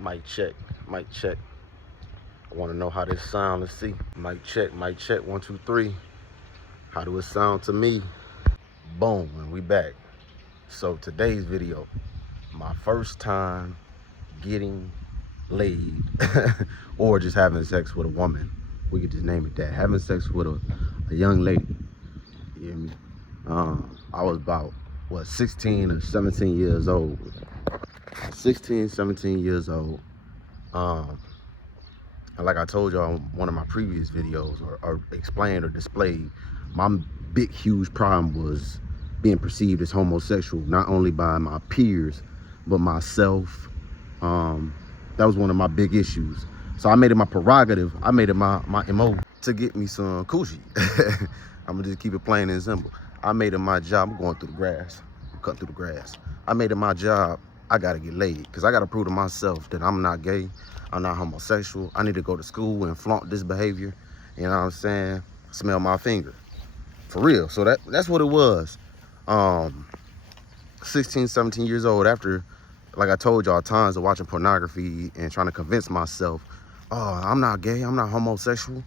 Mic check, mic check. I want to know how this sound. Let's see. Mic check, 1, 2, 3. How do it sound to me? Boom, and we back. So today's video, my first time getting laid or just having sex with a woman. We could just name it that. Having sex with a young lady. You hear me? I was about, 16 or 17 years old. 16, 17 years old. And like I told y'all in one of my previous videos, or explained or displayed, my big, huge problem was being perceived as homosexual, not only by my peers, but myself. That was one of my big issues. So I made it my prerogative, I made it my MO to get me some coochie. I'm gonna just keep it plain and simple. I made it my job. I'm going through the grass. I'm cutting through the grass. I made it my job. I gotta get laid, because I gotta prove to myself that I'm not gay, I'm not homosexual. I need to go to school and flaunt this behavior. You know what I'm saying? Smell my finger. For real. So that's what it was. 16, 17 years old, after, like I told y'all, tons of watching pornography and trying to convince myself, oh, I'm not gay, I'm not homosexual.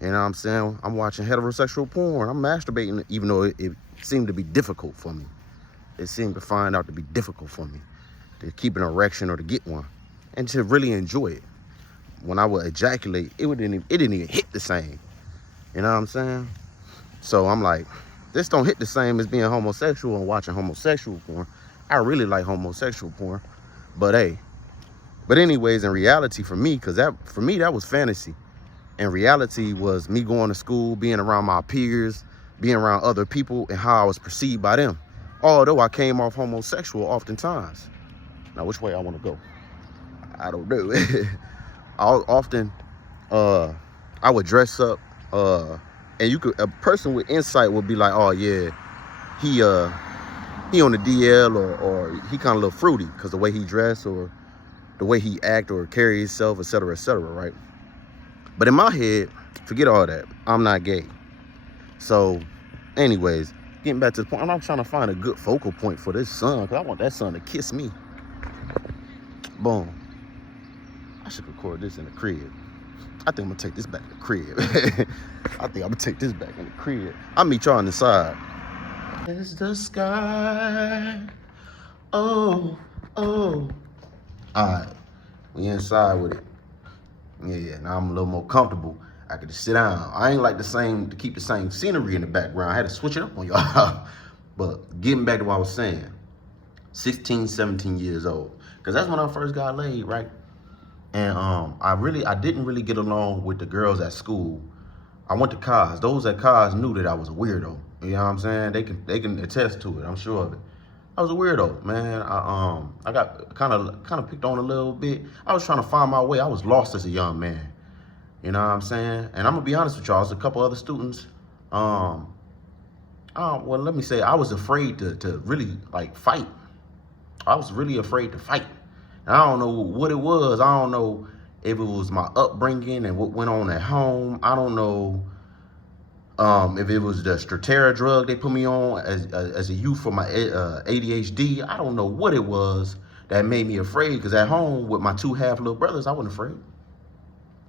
You know what I'm saying? I'm watching heterosexual porn. I'm masturbating, even though it seemed to be difficult for me. It seemed to find out to be difficult for me to keep an erection or to get one, and to really enjoy it. When I would ejaculate, it didn't even hit the same. You know what I'm saying? So I'm like, this don't hit the same as being homosexual and watching homosexual porn. I really like homosexual porn, but hey. But anyways, in reality, for me, for me that was fantasy. And reality was me going to school, being around my peers, being around other people, and how I was perceived by them. Although I came off homosexual oftentimes. Now, which way I want to go? I don't know. I would dress up, and a person with insight would be like, oh yeah, he on the DL, or he kind of a little fruity because the way he dressed, or the way he act or carry himself, etc., right? But in my head, forget all that. I'm not gay. So, anyways, getting back to the point, I'm not trying to find a good focal point for this son, because I want that son to kiss me. Boom. I should record this in the crib. I think I'm gonna take this back in the crib. I'll meet y'all on the side. It's the sky. Oh. Alright. We inside with it. Yeah, now I'm a little more comfortable. I could just sit down. I ain't like to keep the same scenery in the background. I had to switch it up on y'all. But getting back to what I was saying, 16, 17 years old. Because that's when I first got laid, right? And I didn't really get along with the girls at school. I went to college. Those at college knew that I was a weirdo. You know what I'm saying? They can attest to it. I'm sure of it. I was a weirdo, man. I got kind of picked on a little bit. I was trying to find my way. I was lost as a young man. You know what I'm saying? And I'm gonna be honest with y'all. There's a couple other students. Well, let me say, I was afraid to really like fight. I was really afraid to fight. And I don't know what it was. I don't know if it was my upbringing and what went on at home. I don't know if it was the Strattera drug they put me on as a youth for my ADHD. I don't know what it was that made me afraid, because at home with my 2 half little brothers, I wasn't afraid.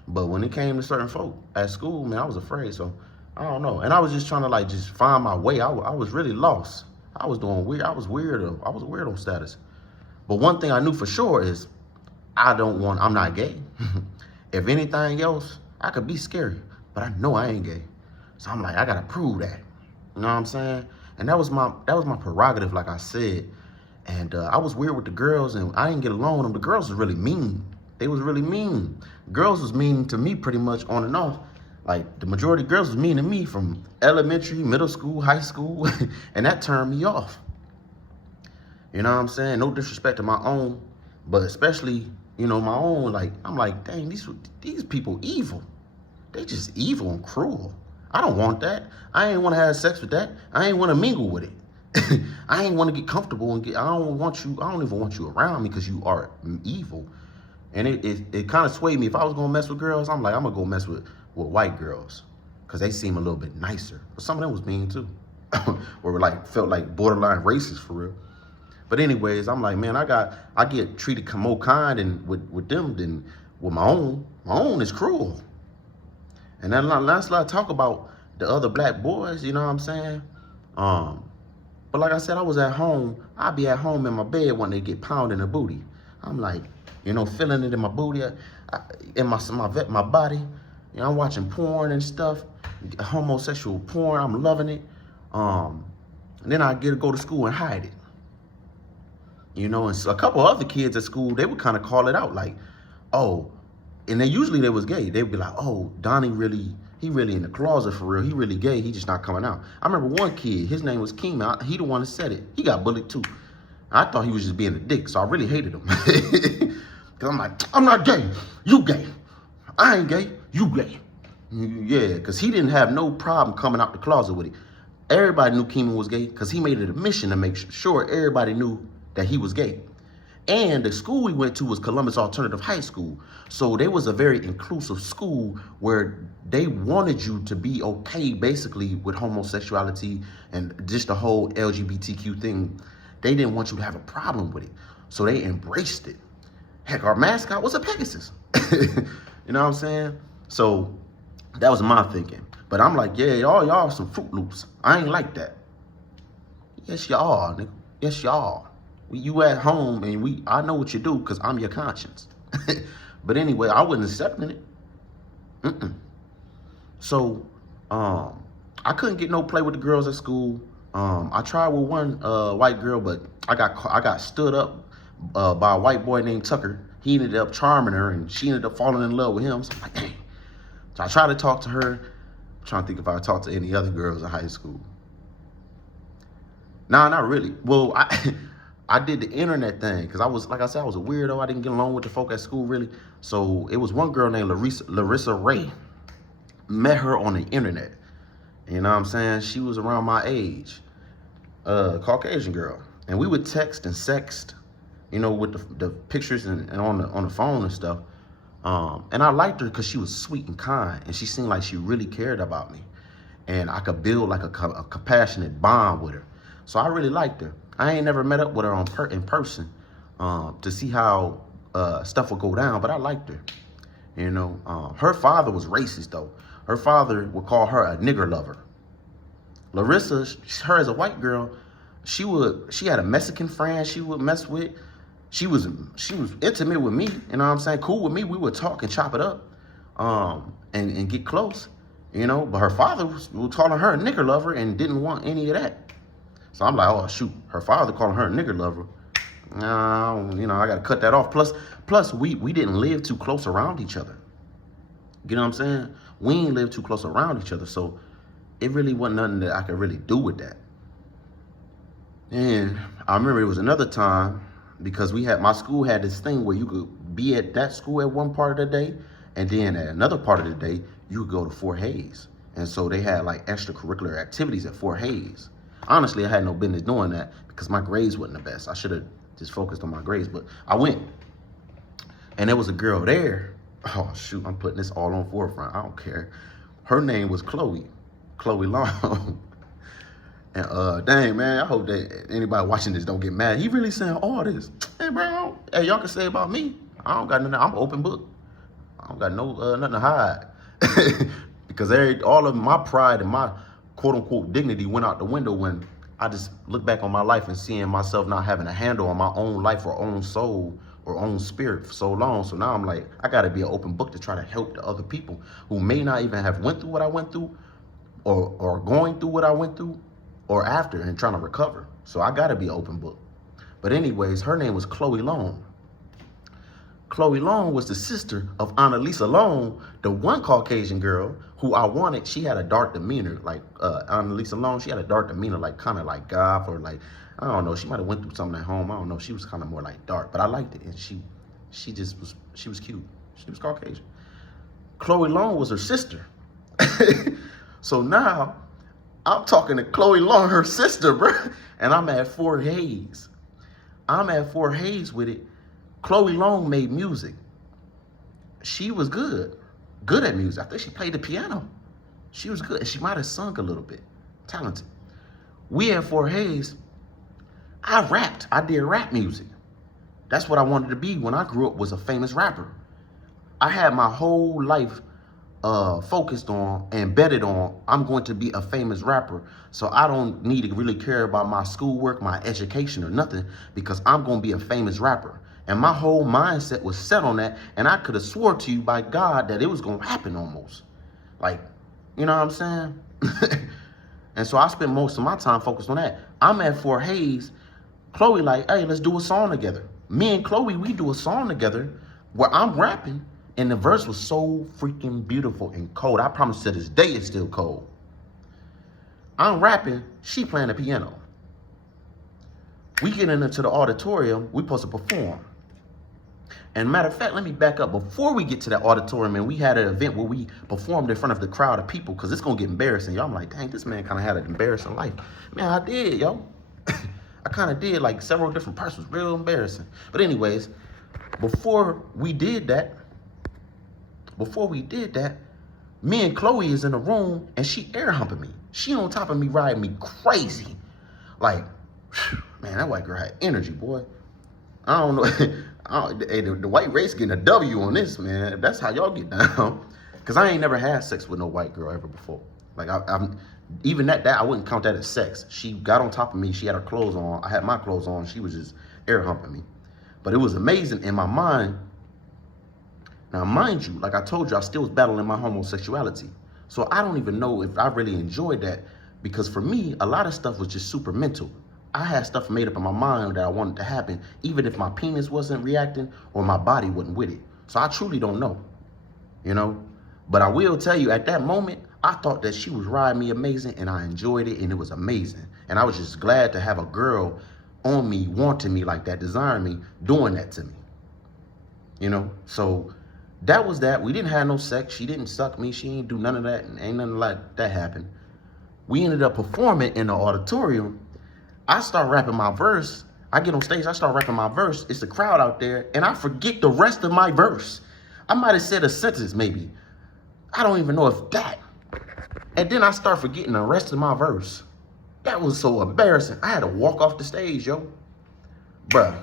But when it came to certain folk at school, man, I was afraid. So I don't know. And I was just trying to just find my way. I was really lost. I was doing weird. I was weirdo. I was a weirdo status. But one thing I knew for sure is I'm not gay. If anything else, I could be scary, but I know I ain't gay. So I'm like, I gotta prove that. You know what I'm saying? And that was my prerogative, like I said. And I was weird with the girls, and I didn't get along with them. The girls was really mean. They was really mean. Girls was mean to me pretty much on and off. Like, the majority of girls was mean to me from elementary, middle school, high school, and that turned me off. You know what I'm saying? No disrespect to my own, but especially, my own, like, I'm like, dang, these people evil. They just evil and cruel. I don't want that. I ain't want to have sex with that. I ain't want to mingle with it. I ain't want to get comfortable I don't even want you around me, because you are evil. And it kind of swayed me. If I was going to mess with girls, I'm like, I'm going to go mess with white girls, because they seem a little bit nicer. But some of them was mean too. Or felt like borderline racist for real. But anyways, I'm like, man, I get treated more kind and with them than with my own. My own is cruel. And then last I talk about the other black boys, you know what I'm saying? But like I said, I was at home. I'd be at home in my bed when they get pounded in the booty. I'm like, feeling it in my booty, in my body. I'm watching porn and stuff, homosexual porn. I'm loving it. And then I get to go to school and hide it. And so a couple other kids at school, they would kind of call it out like, oh, and usually they was gay. They'd be like, oh, Donnie he really in the closet for real. He really gay. He just not coming out. I remember one kid, his name was Keem. He the one that said it. He got bullied too. I thought he was just being a dick, so I really hated him. Cause I'm like, I'm not gay. You gay. I ain't gay. You gay. Yeah, cause he didn't have no problem coming out the closet with it. Everybody knew Keeman was gay because he made it a mission to make sure everybody knew that he was gay. And the school we went to was Columbus Alternative High School. So they was a very inclusive school where they wanted you to be okay basically with homosexuality and just the whole LGBTQ thing. They didn't want you to have a problem with it. So they embraced it. Heck, our mascot was a Pegasus. You know what I'm saying? So that was my thinking. But I'm like, yeah, y'all some Fruit Loops. I ain't like that. Yes, y'all, nigga. Yes, y'all. You at home and I know what you do because I'm your conscience. But anyway, I wasn't accepting it. So I couldn't get no play with the girls at school. I tried with one white girl, but I got stood up by a white boy named Tucker. He ended up charming her and she ended up falling in love with him. So I'm like, dang. So I tried to talk to her. I'm trying to think if I talked to any other girls in high school. Nah, not really. Well, I did the internet thing because I was a weirdo. I didn't get along with the folk at school really. So it was one girl named Larissa Ray. Met her on the internet. You know what I'm saying? She was around my age, Caucasian girl, and we would text and sext, with the pictures and on the phone and stuff. And I liked her because she was sweet and kind, and she seemed like she really cared about me, and I could build like a compassionate bond with her. So I really liked her. I ain't never met up with her in person to see how stuff would go down, but I liked her. Her father was racist though. Her father would call her a nigger lover. Larissa, her as a white girl, she had a Mexican friend she would mess with. She was intimate with me, you know what I'm saying? Cool with me. We would talk and chop it up, and get close, But her father was calling her a nigger lover and didn't want any of that. So I'm like, oh shoot, her father calling her a nigger lover. I gotta cut that off. Plus we didn't live too close around each other. You know what I'm saying? We ain't live too close around each other, so it really wasn't nothing that I could really do with that. And I remember it was another time because my school had this thing where you could be at that school at one part of the day, and then at another part of the day, you could go to Fort Hays. And so they had like extracurricular activities at Fort Hays. Honestly, I had no business doing that because my grades wasn't the best. I should have just focused on my grades, but I went. And there was a girl there. Oh, shoot, I'm putting this all on forefront. I don't care. Her name was Chloe Long. And dang, man, I hope that anybody watching this don't get mad. He really saying all this. Hey, bro, hey, y'all can say about me. I don't got nothing. I'm open book. I don't got nothing to hide. Because all of my pride and my quote-unquote dignity went out the window when I just look back on my life and seeing myself not having a handle on my own life or own soul or own spirit for so long. So now I'm like, I got to be an open book to try to help the other people who may not even have went through what I went through or going through what I went through or after and trying to recover. So I got to be an open book. But anyways, her name was Chloe Long. Chloe Long was the sister of Annalisa Long, the one Caucasian girl who I wanted. She had a dark demeanor, like Annalisa Long. She had a dark demeanor, like kind of like goth or like, I don't know. She might have went through something at home. I don't know. She was kind of more like dark, but I liked it. And she was cute. She was Caucasian. Chloe Long was her sister. So now I'm talking to Chloe Long, her sister, bro. And I'm at Fort Hays. I'm at Fort Hays with it. Chloe Long made music. She was good at music. I think she played the piano. She was good. She might have sung a little bit. Talented. We at Fort Hays. I rapped. I did rap music. That's what I wanted to be when I grew up, was a famous rapper. I had my whole life focused on and betted on I'm going to be a famous rapper. So I don't need to really care about my schoolwork, my education or nothing, because I'm going to be a famous rapper. And my whole mindset was set on that. And I could have swore to you by God that it was going to happen almost. Like, you know what I'm saying? And so I spent most of my time focused on that. I'm at Fort Hayes. Chloe like, hey, let's do a song together. Me and Chloe, we do a song together where I'm rapping. And the verse was so freaking beautiful and cold. I promise to this day it's still cold. I'm rapping, she playing the piano. We get into the auditorium, we supposed to perform. And matter of fact, let me back up. Before we get to that auditorium, and we had an event where we performed in front of the crowd of people, because it's going to get embarrassing. Y'all, I'm like, dang, this man kind of had an embarrassing life. Man, I did, yo. I kind of did, like, several different parts. Was real embarrassing. But anyways, before we did that, me and Chloe is in the room, and she air humping me. She on top of me, riding me crazy. Like, man, that white girl had energy, boy. I don't know. Hey, the white race getting a W on this, man. That's how y'all get down. Because I ain't never had sex with no white girl ever before. Like, I'm even that I wouldn't count that as sex. She got on top of me. She had her clothes on. I had my clothes on. She was just air humping me. But it was amazing in my mind. Now, mind you, like I told you, I still was battling my homosexuality. So I don't even know if I really enjoyed that, because for me, a lot of stuff was just super mental. I had stuff made up in my mind that I wanted to happen, even if my penis wasn't reacting or my body wasn't with it. So I truly don't know, you know? But I will tell you, at that moment, I thought that she was riding me amazing, and I enjoyed it, and it was amazing. And I was just glad to have a girl on me, wanting me like that, desiring me, doing that to me, you know? So that was that. We didn't have no sex. She didn't suck me. She ain't do none of that. And ain't nothing like that happened. We ended up performing in the auditorium. I start rapping my verse. I get on stage. I start rapping my verse. It's the crowd out there. And I forget the rest of my verse. I might have said a sentence maybe. I don't even know if that. And then I start forgetting the rest of my verse. That was so embarrassing. I had to walk off the stage, yo. Bruh,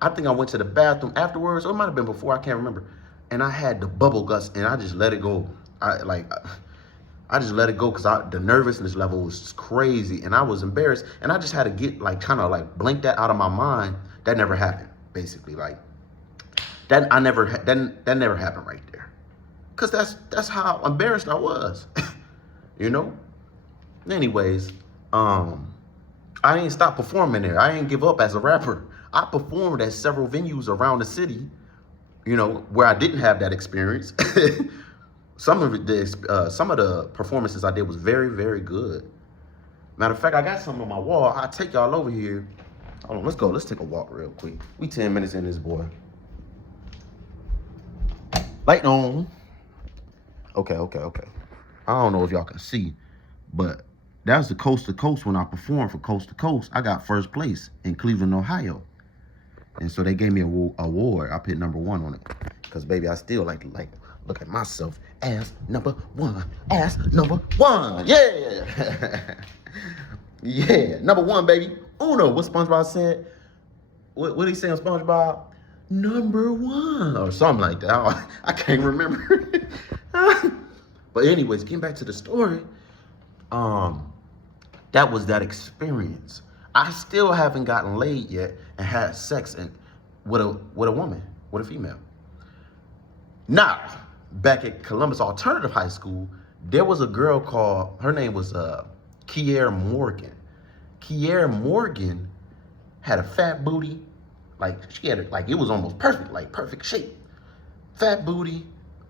I think I went to the bathroom afterwards. Or it might have been before. I can't remember. And I had the bubble guts, and I just let it go. I just let it go because the nervousness level was crazy, and I was embarrassed, and I just had to get kind of blink that out of my mind. That never happened, basically. Like that never happened right there, because that's how embarrassed I was, you know. Anyways, I didn't stop performing there. I didn't give up as a rapper. I performed at several venues around the city, you know, where I didn't have that experience. Some of the performances I did was very, very good. Matter of fact, I got some on my wall. I'll take y'all over here. Hold on, let's go. Let's take a walk real quick. We 10 minutes in this, boy. Light on. Okay. I don't know if y'all can see, but that was the Coast to Coast when I performed for Coast to Coast. I got first place in Cleveland, Ohio. And so they gave me an award. I put number 1 on it. Because, baby, I still like look at myself as number 1. As number 1. Yeah. Yeah. Number 1, baby. Uno. What SpongeBob said? What did he say on SpongeBob? Number 1. Or something like that. I can't remember. But anyways, getting back to the story. That was that experience. I still haven't gotten laid yet and had sex with a woman, with a female. Now, back at Columbus Alternative High School, there was a girl called, her name was Kiera Morgan. Kiera Morgan had a fat booty, she had it was almost perfect, perfect shape. Fat booty,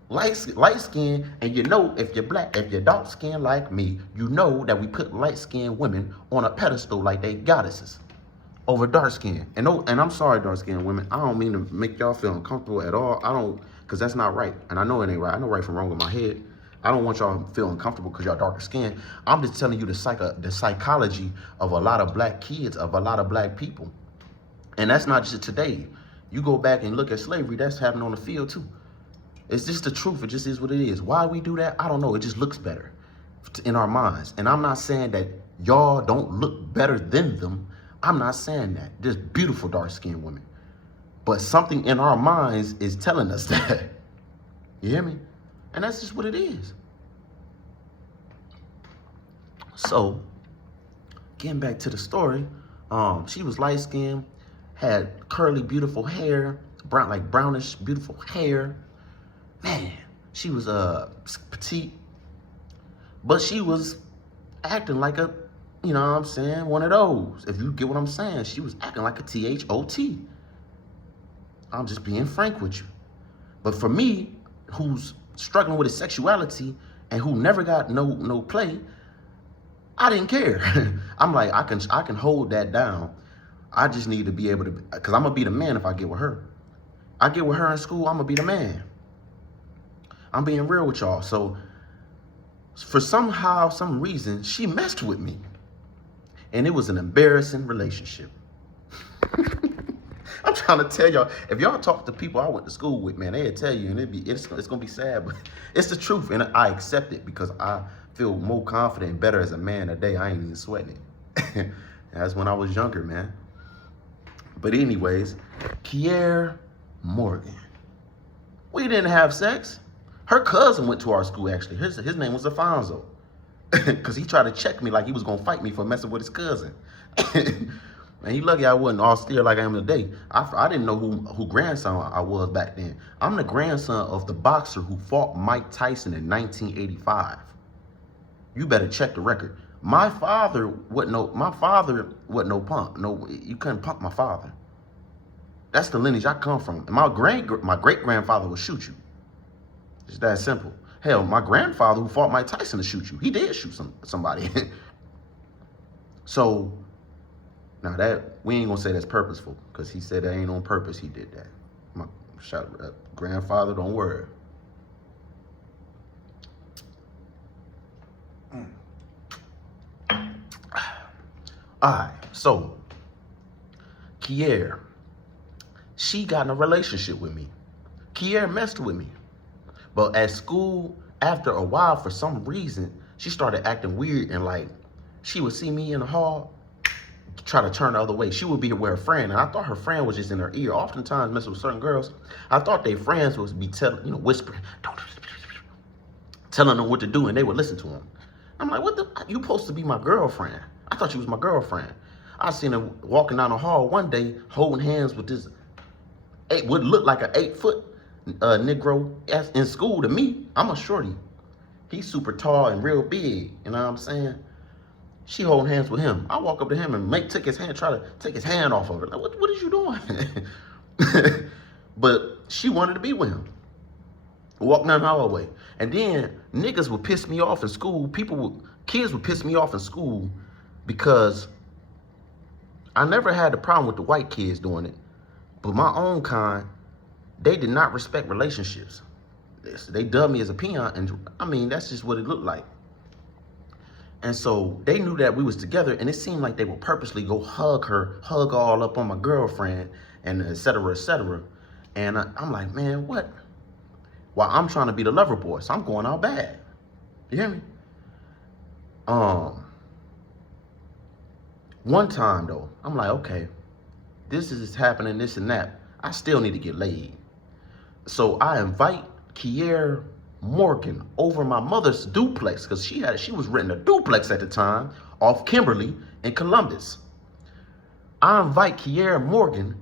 light skin, and you know, if you're black, if you're dark skinned like me, you know that we put light skinned women on a pedestal like they goddesses over dark skin. And I'm sorry, dark skinned women, I don't mean to make y'all feel uncomfortable at all. Because that's not right. And I know it ain't right. I know right from wrong in my head. I don't want y'all to feel uncomfortable because y'all darker skin. I'm just telling you the psychology of a lot of black kids, of a lot of black people. And that's not just today. You go back and look at slavery, that's happening on the field too. It's just the truth. It just is what it is. Why we do that, I don't know. It just looks better in our minds. And I'm not saying that y'all don't look better than them. I'm not saying that. There's beautiful dark-skinned women. But something in our minds is telling us that. You hear me? And that's just what it is. So, getting back to the story, she was light-skinned, had curly, beautiful hair, brownish, beautiful hair. Man, she was petite, but she was acting like a, you know what I'm saying, one of those. If you get what I'm saying, she was acting like a THOT. I'm just being frank with you. But for me, who's struggling with his sexuality and who never got no play, I didn't care. I'm like, I can hold that down. I just need to be able to, because I'm gonna be the man if I get with her. I get with her in school, I'm gonna be the man. I'm being real with y'all. So for some reason, she messed with me. And it was an embarrassing relationship. I'm trying to tell y'all, if y'all talk to people I went to school with, man, they'll tell you, and it's gonna be sad, but it's the truth, and I accept it because I feel more confident and better as a man today. I ain't even sweating it. That's when I was younger, man. But anyways, Kier Morgan. We didn't have sex. Her cousin went to our school, actually. His name was Alfonso. Because he tried to check me like he was going to fight me for messing with his cousin. Man, he lucky I wasn't austere like I am today. I didn't know who grandson I was back then. I'm the grandson of the boxer who fought Mike Tyson in 1985. You better check the record. My father wasn't no punk. No, you couldn't punk my father. That's the lineage I come from. And my great-grandfather would shoot you. It's that simple. Hell, my grandfather who fought Mike Tyson to shoot you, he did shoot somebody. So, now that, we ain't gonna say that's purposeful, because he said that ain't on purpose he did that. My grandfather, don't worry. All right, so, Kier, she got in a relationship with me. Kier messed with me. But at school, after a while, for some reason, she started acting weird and like, she would see me in the hall, try to turn the other way. She would be with her friend, and I thought her friend was just in her ear. Oftentimes, messing with certain girls, I thought their friends would be whispering, telling them what to do, and they would listen to them. I'm like, what the, you supposed to be my girlfriend. I thought you was my girlfriend. I seen her walking down the hall one day, holding hands with this, would look like an 8-foot Negro in school to me. I'm a shorty. He's super tall and real big. You know what I'm saying? She holding hands with him. I walk up to him and took his hand, try to take his hand off of her. Like, what is you doing? But she wanted to be with him. Walk down the hallway. And then niggas would piss me off in school. Kids would piss me off in school because I never had the problem with the white kids doing it. But my own kind, they did not respect relationships. They dubbed me as a peon, and I mean, that's just what it looked like. And so they knew that we was together, and it seemed like they would purposely go hug all up on my girlfriend, and et cetera, et cetera. And I'm like, man, what? While I'm trying to be the lover boy, so I'm going out bad. You hear me? One time though, I'm like, okay, this is happening, this and that. I still need to get laid. So I invite Kier Morgan over my mother's duplex, because she was renting a duplex at the time off Kimberly in Columbus. I invite Kier Morgan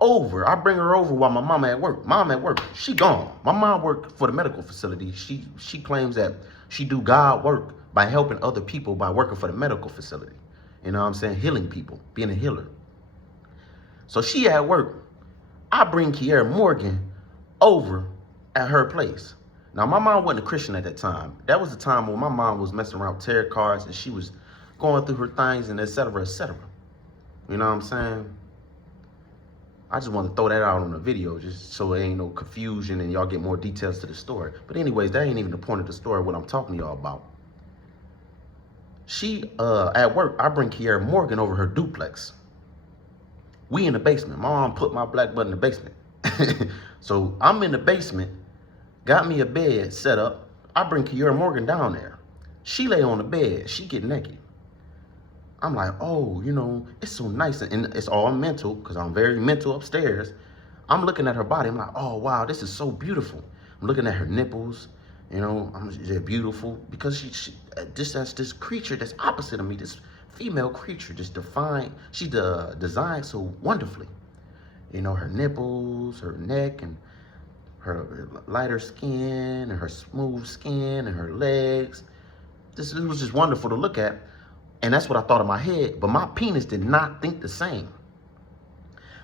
over. I bring her over while my mama at work. Mom at work, she gone. My mom worked for the medical facility. She claims that she do God work by helping other people by working for the medical facility. You know what I'm saying? Healing people, being a healer. So she at work. I bring Kier Morgan over at her place. Now, my mom wasn't a Christian at that time. That was the time when my mom was messing around with tarot cards and she was going through her things and et cetera, et cetera. You know what I'm saying? I just want to throw that out on the video just so there ain't no confusion and y'all get more details to the story. But anyways, that ain't even the point of the story, what I'm talking to y'all about. She, at work, I bring Kier Morgan over her duplex. We in the basement. My mom put my black butt in the basement. So I'm in the basement, got me a bed set up. I bring Kier Morgan down there. She lay on the bed. She get naked. I'm like, oh, it's so nice. And it's all mental because I'm very mental upstairs. I'm looking at her body. I'm like, oh, wow, this is so beautiful. I'm looking at her nipples. They're beautiful because she that's this creature that's opposite of me, this female creature, just defined. She designed so wonderfully. Her nipples, her neck, and her lighter skin, and her smooth skin, and her legs. It was just wonderful to look at. And that's what I thought in my head. But my penis did not think the same.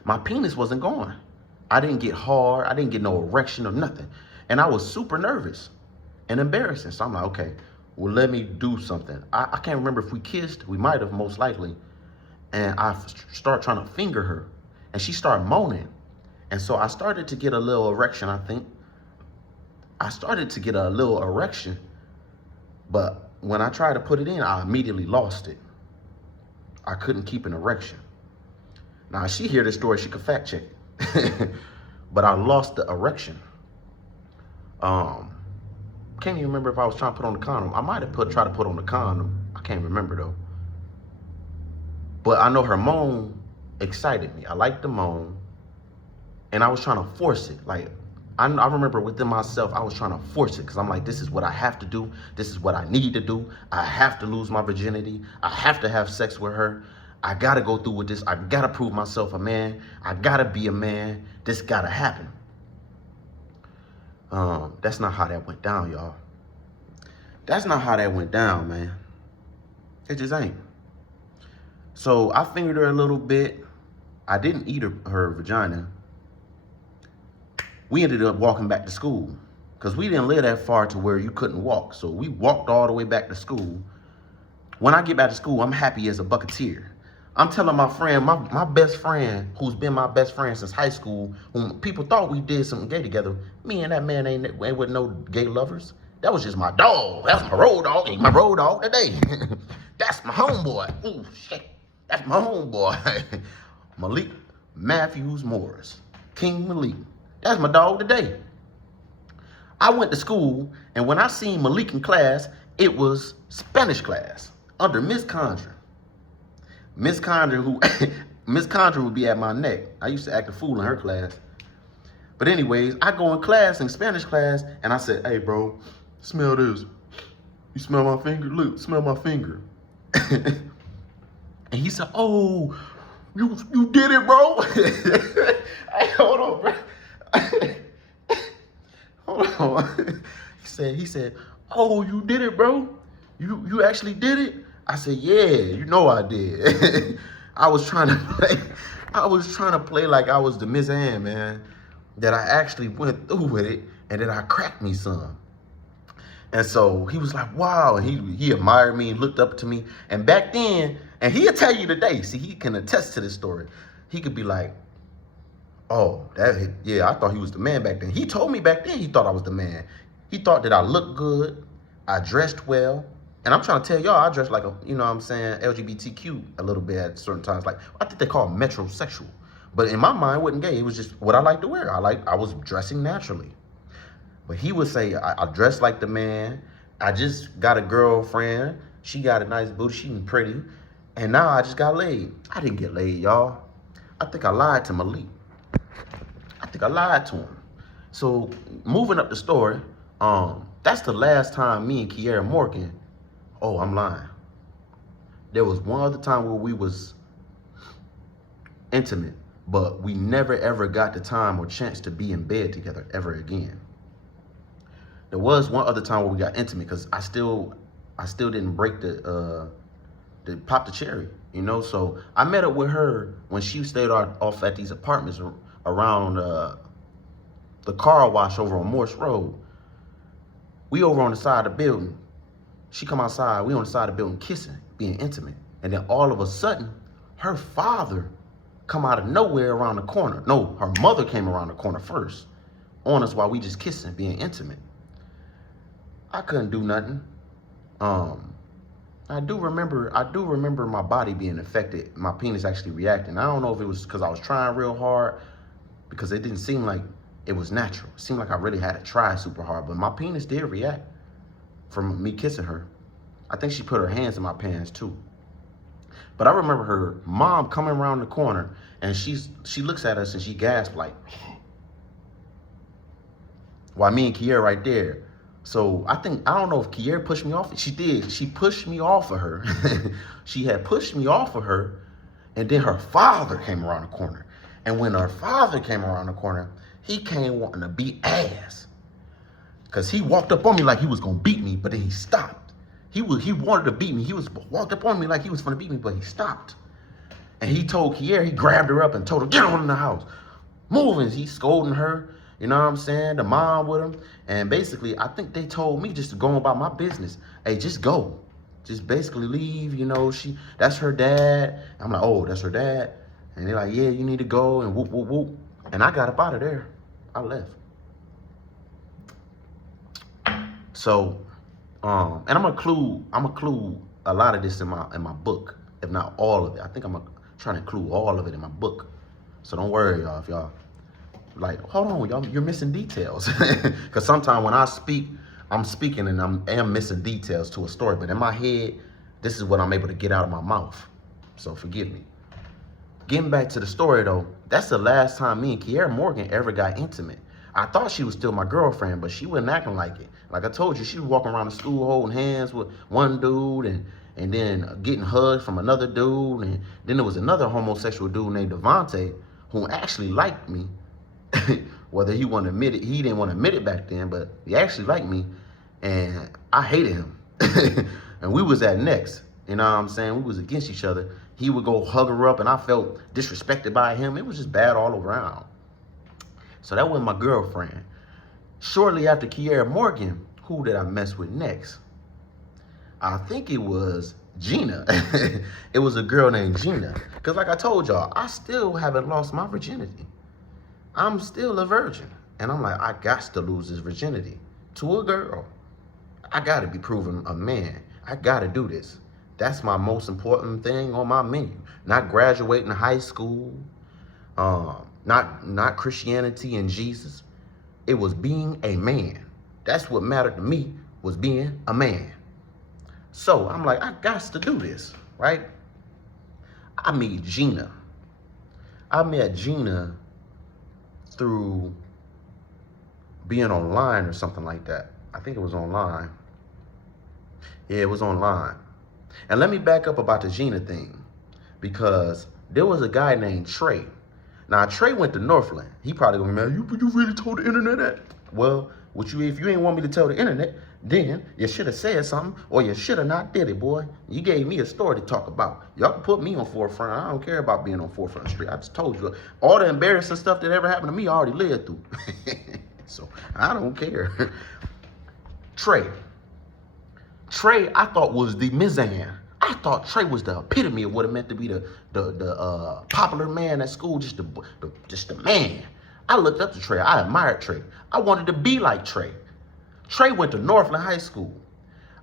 My penis wasn't going. I didn't get hard. I didn't get no erection or nothing. And I was super nervous and embarrassing. So I'm like, okay, well, let me do something. I can't remember if we kissed. We might have, most likely. And I started trying to finger her. And she started moaning. And so I started to get a little erection, I think. I started to get a little erection. But when I tried to put it in, I immediately lost it. I couldn't keep an erection. Now, if she hear this story, she could fact check it. But I lost the erection. Can't even remember if I was trying to put on the condom. I might have tried to put on the condom. I can't remember, though. But I know her moan excited me. I liked the moan. And I was trying to force it. Like, I remember within myself, I was trying to force it because I'm like, this is what I have to do. This is what I need to do. I have to lose my virginity. I have to have sex with her. I got to go through with this. I got to prove myself a man. I got to be a man. This got to happen. That's not how that went down, y'all. That's not how that went down, man. It just ain't. So I fingered her a little bit. I didn't eat her vagina. We ended up walking back to school because we didn't live that far to where you couldn't walk. So we walked all the way back to school. When I get back to school, I'm happy as a bucketeer. I'm telling my friend, my best friend, who's been my best friend since high school, whom people thought we did something gay together. Me and that man ain't with no gay lovers. That was just my dog. That's my road dog. Ain't my road dog today. That's my homeboy. Ooh, shit. That's my homeboy. Malik Matthews Morris. King Malik. That's my dog today. I went to school, and when I seen Malik in class, it was Spanish class under Miss Condra. Miss Condra would be at my neck. I used to act a fool in her class. But anyways, I go in class, in Spanish class, and I said, hey, bro, smell this. You smell my finger? Look, smell my finger. And he said, oh, you did it, bro. Hey, hold on, bro. Hold on. He said, oh, you did it, bro? You actually did it? I said, yeah, I did. I was trying to play like I was the Miss Ann, man. That I actually went through with it and then I cracked me some. And so he was like, wow. And he admired me and looked up to me. And back then, and he'll tell you today, see, he can attest to this story. He could be like, oh, I thought he was the man back then. He told me back then he thought I was the man. He thought that I looked good, I dressed well. And I'm trying to tell y'all, I dress like LGBTQ a little bit at certain times. Like, I think they call it metrosexual. But in my mind, it wasn't gay. It was just what I like to wear. I was dressing naturally. But he would say, I dress like the man. I just got a girlfriend. She got a nice booty. She pretty. And now I just got laid. I didn't get laid, y'all. I think I lied to Malik. I think I lied to him. So moving up the story, that's the last time me and Kiera Morgan, oh, I'm lying. There was one other time where we was intimate, but we never ever got the time or chance to be in bed together ever again. There was one other time where we got intimate because I still didn't break the pop the cherry, So I met up with her when she stayed off at these apartments around the car wash over on Morse Road. We over on the side of the building. She come outside, we on the side of the building kissing, being intimate. And then all of a sudden, her father come out of nowhere around the corner. No, her mother came around the corner first on us while we just kissing, being intimate. I couldn't do nothing. I do remember my body being affected, my penis actually reacting. I don't know if it was because I was trying real hard, because it didn't seem like it was natural. It seemed like I really had to try super hard, but my penis did react from me kissing her. I think she put her hands in my pants too. But I remember her mom coming around the corner, and she looks at us and she gasps like, while me and Kiera right there. So I don't know if Kiera pushed me off. She did. She pushed me off of her. She had pushed me off of her, and then her father came around the corner. And when her father came around the corner, he came wanting to beat ass. Because he walked up on me like he was going to beat me, but then he stopped. He wanted to beat me. He walked up on me like he was going to beat me, but he stopped. And he told Kiera, he grabbed her up and told her, get on in the house. Moving. He's scolding her. You know what I'm saying? The mom with him. And basically, I think they told me just to go about my business. Hey, just go. Just basically leave. You know, that's her dad. I'm like, oh, that's her dad. And they're like, yeah, you need to go and whoop, whoop, whoop. And I got up out of there. I left. So, and I'm gonna include a lot of this in my book, if not all of it. I think I'm trying to include all of it in my book. So don't worry, y'all, if y'all like, hold on, y'all, you're missing details. Because sometimes when I speak, I'm speaking and I am missing details to a story. But in my head, this is what I'm able to get out of my mouth. So forgive me. Getting back to the story though, that's the last time me and Kiera Morgan ever got intimate. I thought she was still my girlfriend, but she wasn't acting like it. Like I told you, she was walking around the school holding hands with one dude and then getting hugs from another dude. And then there was another homosexual dude named Devontae who actually liked me. Whether he want to admit it, he didn't want to admit it back then, but he actually liked me. And I hated him. And we was at next. You know what I'm saying? We was against each other. He would go hug her up and I felt disrespected by him. It was just bad all around. So that was my girlfriend. Shortly after Kiera Morgan, who did I mess with next? I think it was Gina. It was a girl named Gina. Because like I told y'all, I still haven't lost my virginity. I'm still a virgin. And I'm like, I got to lose this virginity to a girl. I got to be proven a man. I got to do this. That's my most important thing on my menu. Not graduating high school. Not Christianity and Jesus. It was being a man. That's what mattered to me, was being a man. So I'm like, I got to do this, right? I meet Gina. I met Gina through being online or something like that. I think it was online. Yeah, it was online. And let me back up about the Gina thing, because there was a guy named Trey. Now, Trey went to Northland. He probably gonna be mad, you really told the internet that? Well, if you ain't want me to tell the internet, then you should have said something, or you should have not did it, boy. You gave me a story to talk about. Y'all can put me on forefront. I don't care about being on Forefront Street. I just told you, all the embarrassing stuff that ever happened to me, I already lived through. So I don't care. Trey, I thought was the Mizan. I thought Trey was the epitome of what it meant to be the popular man at school, just the man. I looked up to Trey. I admired Trey. I wanted to be like Trey. Trey went to Northland High School.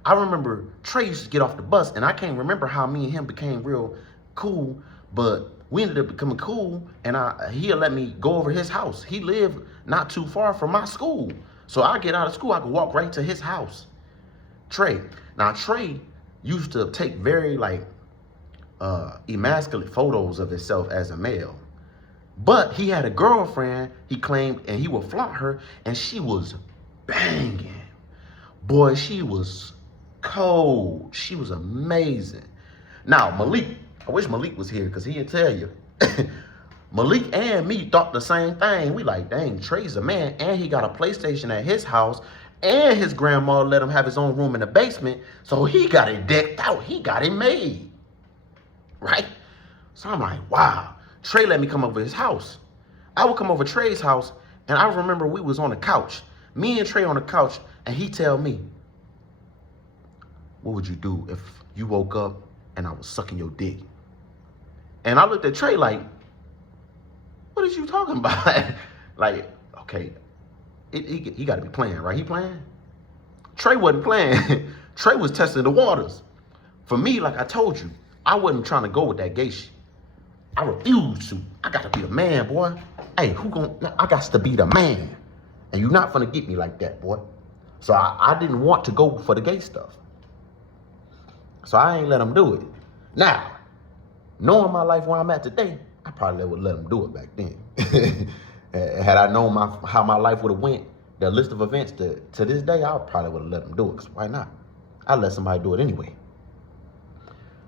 I remember Trey used to get off the bus, and I can't remember how me and him became real cool, but we ended up becoming cool, and he'll let me go over his house. He lived not too far from my school. So I get out of school, I could walk right to his house. Trey. Now, Trey used to take very, emasculate photos of himself as a male. But he had a girlfriend, he claimed, and he would flaunt her, and she was banging. Boy, she was cold. She was amazing. Now, Malik, I wish Malik was here because he'd tell you. Malik and me thought the same thing. We like, dang, Trey's a man, and he got a PlayStation at his house, and his grandma let him have his own room in the basement, so he got it decked out. He got it made, right? So I'm like, wow. Trey let me come over his house. I would come over Trey's house, and I remember we was on the couch. Me and Trey on the couch, and he tell me, what would you do if you woke up and I was sucking your dick? And I looked at Trey like, what is you talking about? Like, okay, he got to be playing, right? He playing? Trey wasn't playing. Trey was testing the waters. For me, like I told you, I wasn't trying to go with that gay shit. I refuse to. I got to be the man, boy. Hey, I got to be the man. And you're not going to get me like that, boy. So I didn't want to go for the gay stuff. So I ain't let him do it. Now, Knowing my life where I'm at today, I probably would let him do it back then. Had I known how my life would have went, the list of events to this day, I probably would have let him do it. Cause why not? I let somebody do it anyway.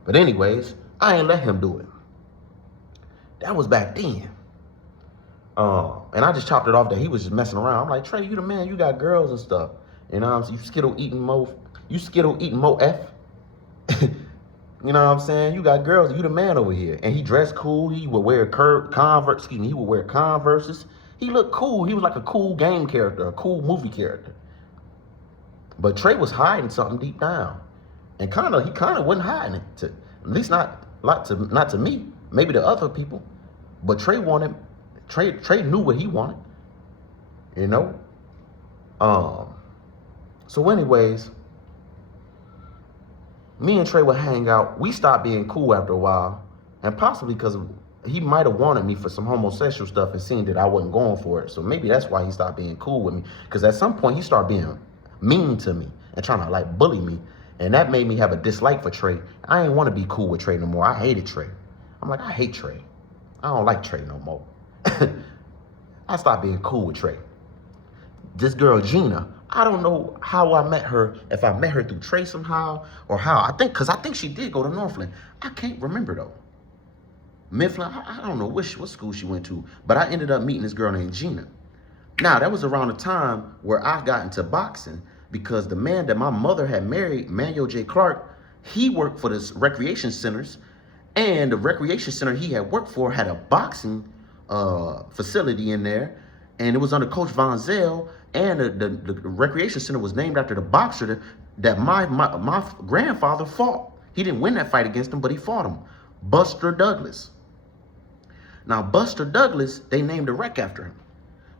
But anyways, I ain't let him do it. That was back then. And I just chopped it off that he was just messing around. I'm like, Trey, you the man, you got girls and stuff. You know what I'm saying? You skittle eating mo F. You know what I'm saying? You got girls, you the man over here. And he dressed cool. He would wear he would wear Converses. He looked cool. He was like a cool game character, a cool movie character. But Trey was hiding something deep down. And he kind of wasn't hiding it. At least not to me. Maybe to other people. But Trey knew what he wanted. You know? So anyways, me and Trey would hang out. We stopped being cool after a while. And possibly because he might have wanted me for some homosexual stuff and seen that I wasn't going for it. So maybe that's why he stopped being cool with me. Because at some point he started being mean to me and trying to like bully me. And that made me have a dislike for Trey. I didn't want to be cool with Trey no more. I hated Trey. I'm like, I hate Trey. I don't like Trey no more. I stopped being cool with Trey. This girl, Gina, I don't know how I met her, if I met her through Trey somehow or how. Because I think she did go to Northland. I can't remember though. Mifflin, I don't know what school she went to, but I ended up meeting this girl named Gina. Now, that was around the time where I got into boxing because the man that my mother had married, Manuel J. Clark, he worked for the recreation centers, and the recreation center he had worked for had a boxing facility in there, and it was under Coach Von Zell, and the recreation center was named after the boxer that my grandfather fought. He didn't win that fight against him, but he fought him, Buster Douglas. Now, Buster Douglas, they named the rec after him.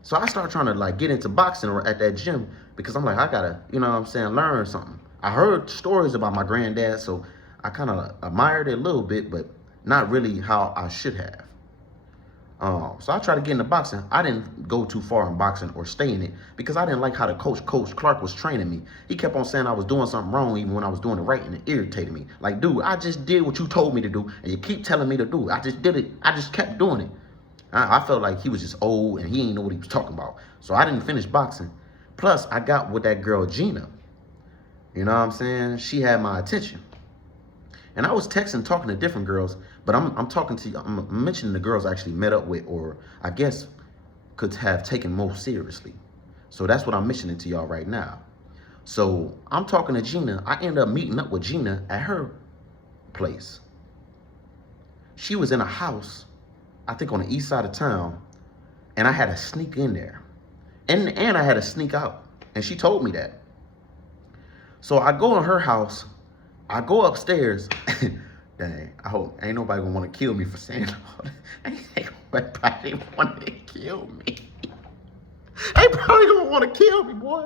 So I started trying to like get into boxing at that gym because I'm like, I gotta, you know what I'm saying, learn something. I heard stories about my granddad, so I kind of admired it a little bit, but not really how I should have. So I tried to get into boxing. I didn't go too far in boxing or stay in it because I didn't like how the Coach Clark was training me. He kept on saying I was doing something wrong even when I was doing it right, and it irritated me. Like, dude, I just did what you told me to do, and you keep telling me to do it. I just did it. I just kept doing it. I felt like he was just old and he didn't know what he was talking about. So I didn't finish boxing. Plus, I got with that girl, Gina. You know what I'm saying? She had my attention. And I was texting, talking to different girls, but I'm talking to you. I'm mentioning the girls I actually met up with, or I guess could have taken most seriously. So that's what I'm mentioning to y'all right now. So I'm talking to Gina. I ended up meeting up with Gina at her place. She was in a house, I think on the east side of town, and I had to sneak in there. And I had to sneak out. And she told me that. So I go in her house. I go upstairs. Dang, I hope ain't nobody gonna want to kill me for saying all that. Ain't nobody want to kill me. They probably gonna want to kill me, boy.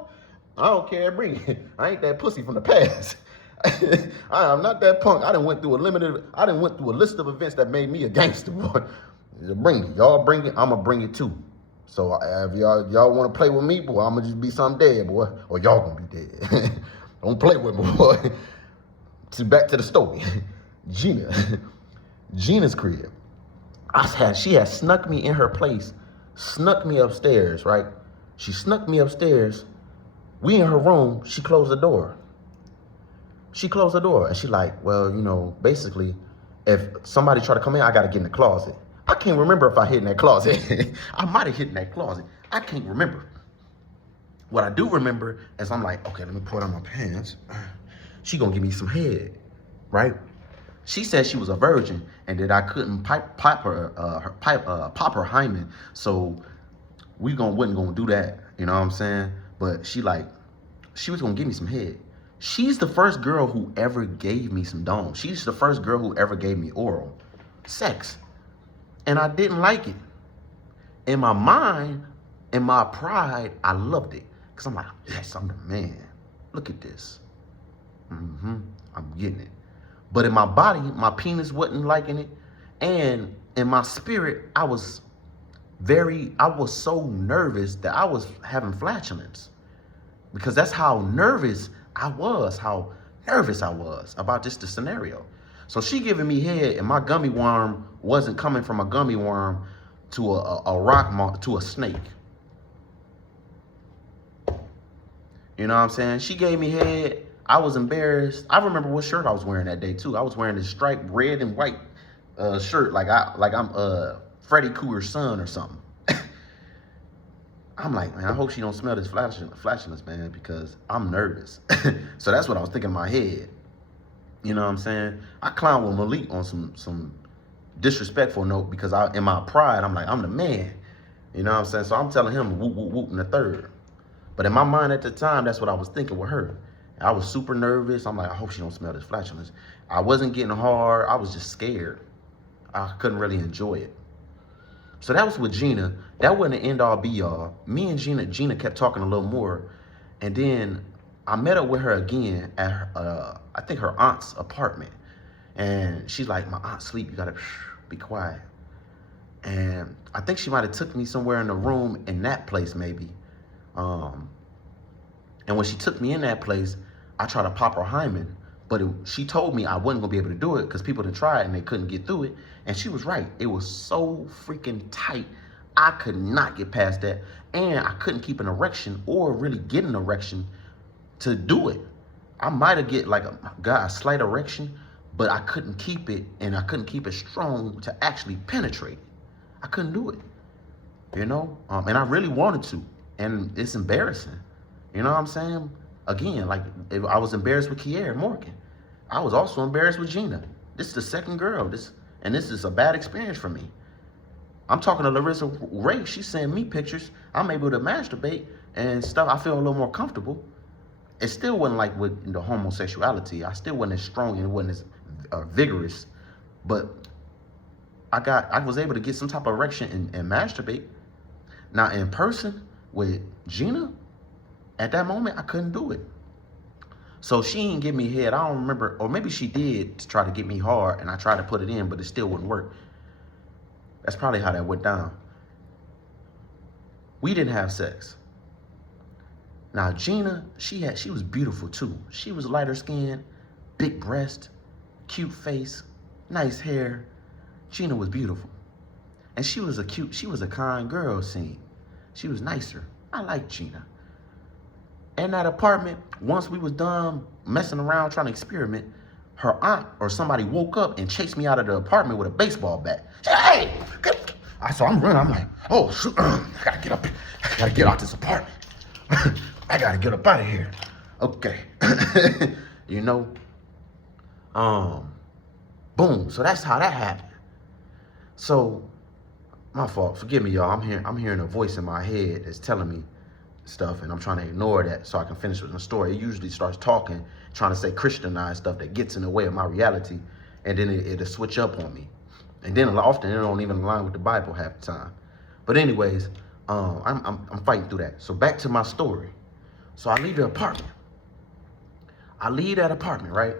I don't care, bring it. I ain't that pussy from the past. I am not that punk. I done went through a list of events that made me a gangster, boy. Bring it. Y'all bring it, I'ma bring it too. So if y'all want to play with me, boy, I'ma just be something dead, boy. Or y'all gonna be dead. Don't play with me, boy. So back to the story. Gina's crib. She had snuck me in her place, snuck me upstairs, right? She snuck me upstairs. We in her room, she closed the door. And she like, well, you know, basically, if somebody try to come in, I gotta get in the closet. I can't remember if I hid in that closet. I might have hid in that closet. I can't remember. What I do remember is I'm like, okay, let me pull down my pants. She gonna give me some head, right? She said she was a virgin and that I couldn't pop her hymen, so we wasn't gonna do that. You know what I'm saying? But she was gonna give me some head. She's the first girl who ever gave me some dome. She's the first girl who ever gave me oral sex, and I didn't like it. In my mind, in my pride, I loved it because I'm like, yes, I'm the man. Look at this. I'm getting it. But in my body, my penis wasn't liking it. And in my spirit, I was so nervous that I was having flatulence. Because that's how nervous I was about just the scenario. So she giving me head, and my gummy worm wasn't coming from a gummy worm to a rock to a snake. You know what I'm saying? She gave me head. I was embarrassed. I remember what shirt I was wearing that day too. I was wearing this striped red and white shirt, like I'm Freddy Cougar's son or something. I'm like, man, I hope she don't smell this flashiness, man, because I'm nervous. So that's what I was thinking in my head. You know what I'm saying? I clown with Malik on some disrespectful note because in my pride, I'm like, I'm the man. You know what I'm saying? So I'm telling him whoop, whoop, whoop in the third. But in my mind at the time, that's what I was thinking with her. I was super nervous. I'm like, I hope she don't smell this flatulence. I wasn't getting hard. I was just scared. I couldn't really enjoy it. So that was with Gina. That wasn't the end all be all. Me and Gina kept talking a little more. And then I met up with her again at her, I think her aunt's apartment. And she's like, my aunt sleep, you gotta be quiet. And I think she might've took me somewhere in the room in that place maybe. And when she took me in that place, I tried to pop her hymen, but she told me I wasn't gonna be able to do it because people had tried and they couldn't get through it. And she was right. It was so freaking tight. I could not get past that. And I couldn't keep an erection or really get an erection to do it. I might've got a slight erection, but I couldn't keep it, and I couldn't keep it strong to actually penetrate. I couldn't do it, you know? And I really wanted to, and it's embarrassing. You know what I'm saying? Again, like if I was embarrassed with Kiera Morgan. I was also embarrassed with Gina. This is the second girl. This is a bad experience for me. I'm talking to Larissa Ray. She's sending me pictures. I'm able to masturbate and stuff. I feel a little more comfortable. It still wasn't like with the homosexuality. I still wasn't as strong and it wasn't as vigorous. But I was able to get some type of erection and masturbate. Now in person with Gina, at that moment, I couldn't do it. So she didn't give me head. I don't remember, or maybe she did to try to get me hard, and I tried to put it in, but it still wouldn't work. That's probably how that went down. We didn't have sex. Now Gina, she was beautiful too. She was lighter skinned, big breast, cute face, nice hair. Gina was beautiful. And she was a kind girl scene. She was nicer. I liked Gina. In that apartment, once we was done messing around trying to experiment, her aunt or somebody woke up and chased me out of the apartment with a baseball bat. She said, hey! So I'm running. I'm like, oh, shoot, I gotta get up. I gotta get out this apartment. I gotta get up out of here. Okay. You know? Boom. So that's how that happened. So, my fault. Forgive me, y'all. I'm hearing a voice in my head that's telling me stuff, and I'm trying to ignore that so I can finish with the story. It usually starts talking, trying to say Christianized stuff that gets in the way of my reality, and then it'll switch up on me. And then often it don't even align with the Bible half the time. But anyways, I'm fighting through that. So back to my story. So I leave the apartment. Right?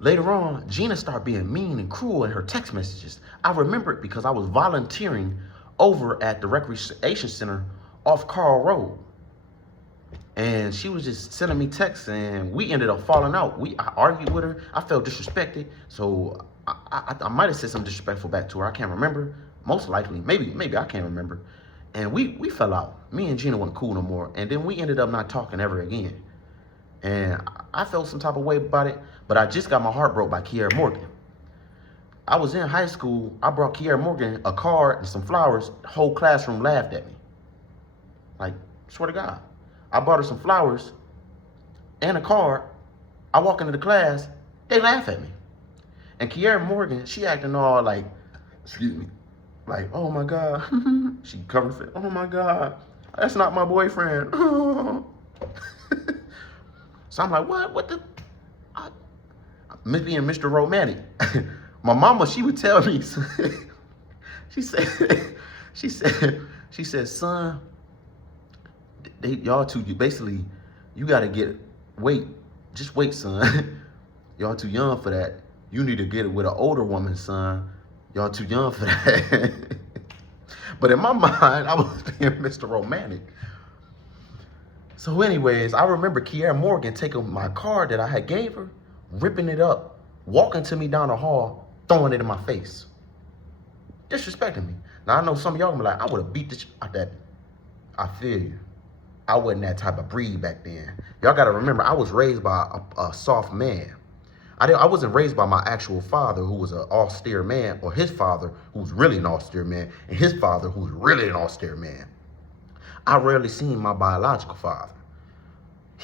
Later on, Gina started being mean and cruel in her text messages. I remember it because I was volunteering over at the recreation center off Carl Road. And she was just sending me texts, and we ended up falling out. I argued with her. I felt disrespected. So I might have said something disrespectful back to her. I can't remember. Most likely. Maybe I can't remember. And we fell out. Me and Gina weren't cool no more. And then we ended up not talking ever again. And I felt some type of way about it, but I just got my heart broke by Kiera Morgan. I was in high school. I brought Kiera Morgan a card and some flowers. The whole classroom laughed at me. Like, swear to God. I bought her some flowers and a card. I walk into the class, they laugh at me. And Kiera Morgan, she acting all like, excuse me, like, oh my God. She covered her face, oh my God, that's not my boyfriend. So I'm like, what the? Me being Mr. Romantic. My mama, she would tell me, she said, son, y'all two, basically, you gotta just wait, son. Y'all too young for that. You need to get it with an older woman, son. Y'all too young for that. But in my mind, I was being Mr. Romantic. So anyways, I remember Kiera Morgan taking my card that I had gave her, ripping it up walking to me down the hall, throwing it in my face, disrespecting me. Now, I know some of y'all gonna be like, I would have beat the out that. I feel you. I wasn't that type of breed back then. Y'all gotta remember, I was raised by a soft man. I wasn't raised by my actual father, who was an austere man, or his father, who's really an austere man, and his father, who's really an austere man. I rarely seen my biological father.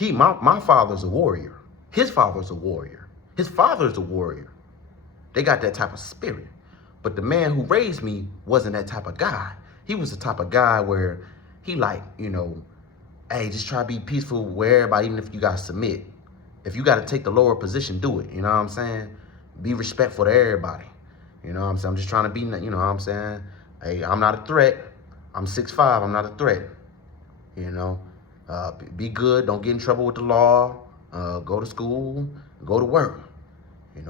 My father's a warrior. His father's a warrior. His father's a warrior. They got that type of spirit. But the man who raised me wasn't that type of guy. He was the type of guy where he like, hey, just try to be peaceful with everybody, even if you got to submit. If you got to take the lower position, do it. You know what I'm saying? Be respectful to everybody. You know what I'm saying? I'm just trying to be, you know what I'm saying? Hey, I'm not a threat. I'm 6'5". I'm not a threat. Be good. Don't get in trouble with the law. Go to school. Go to work.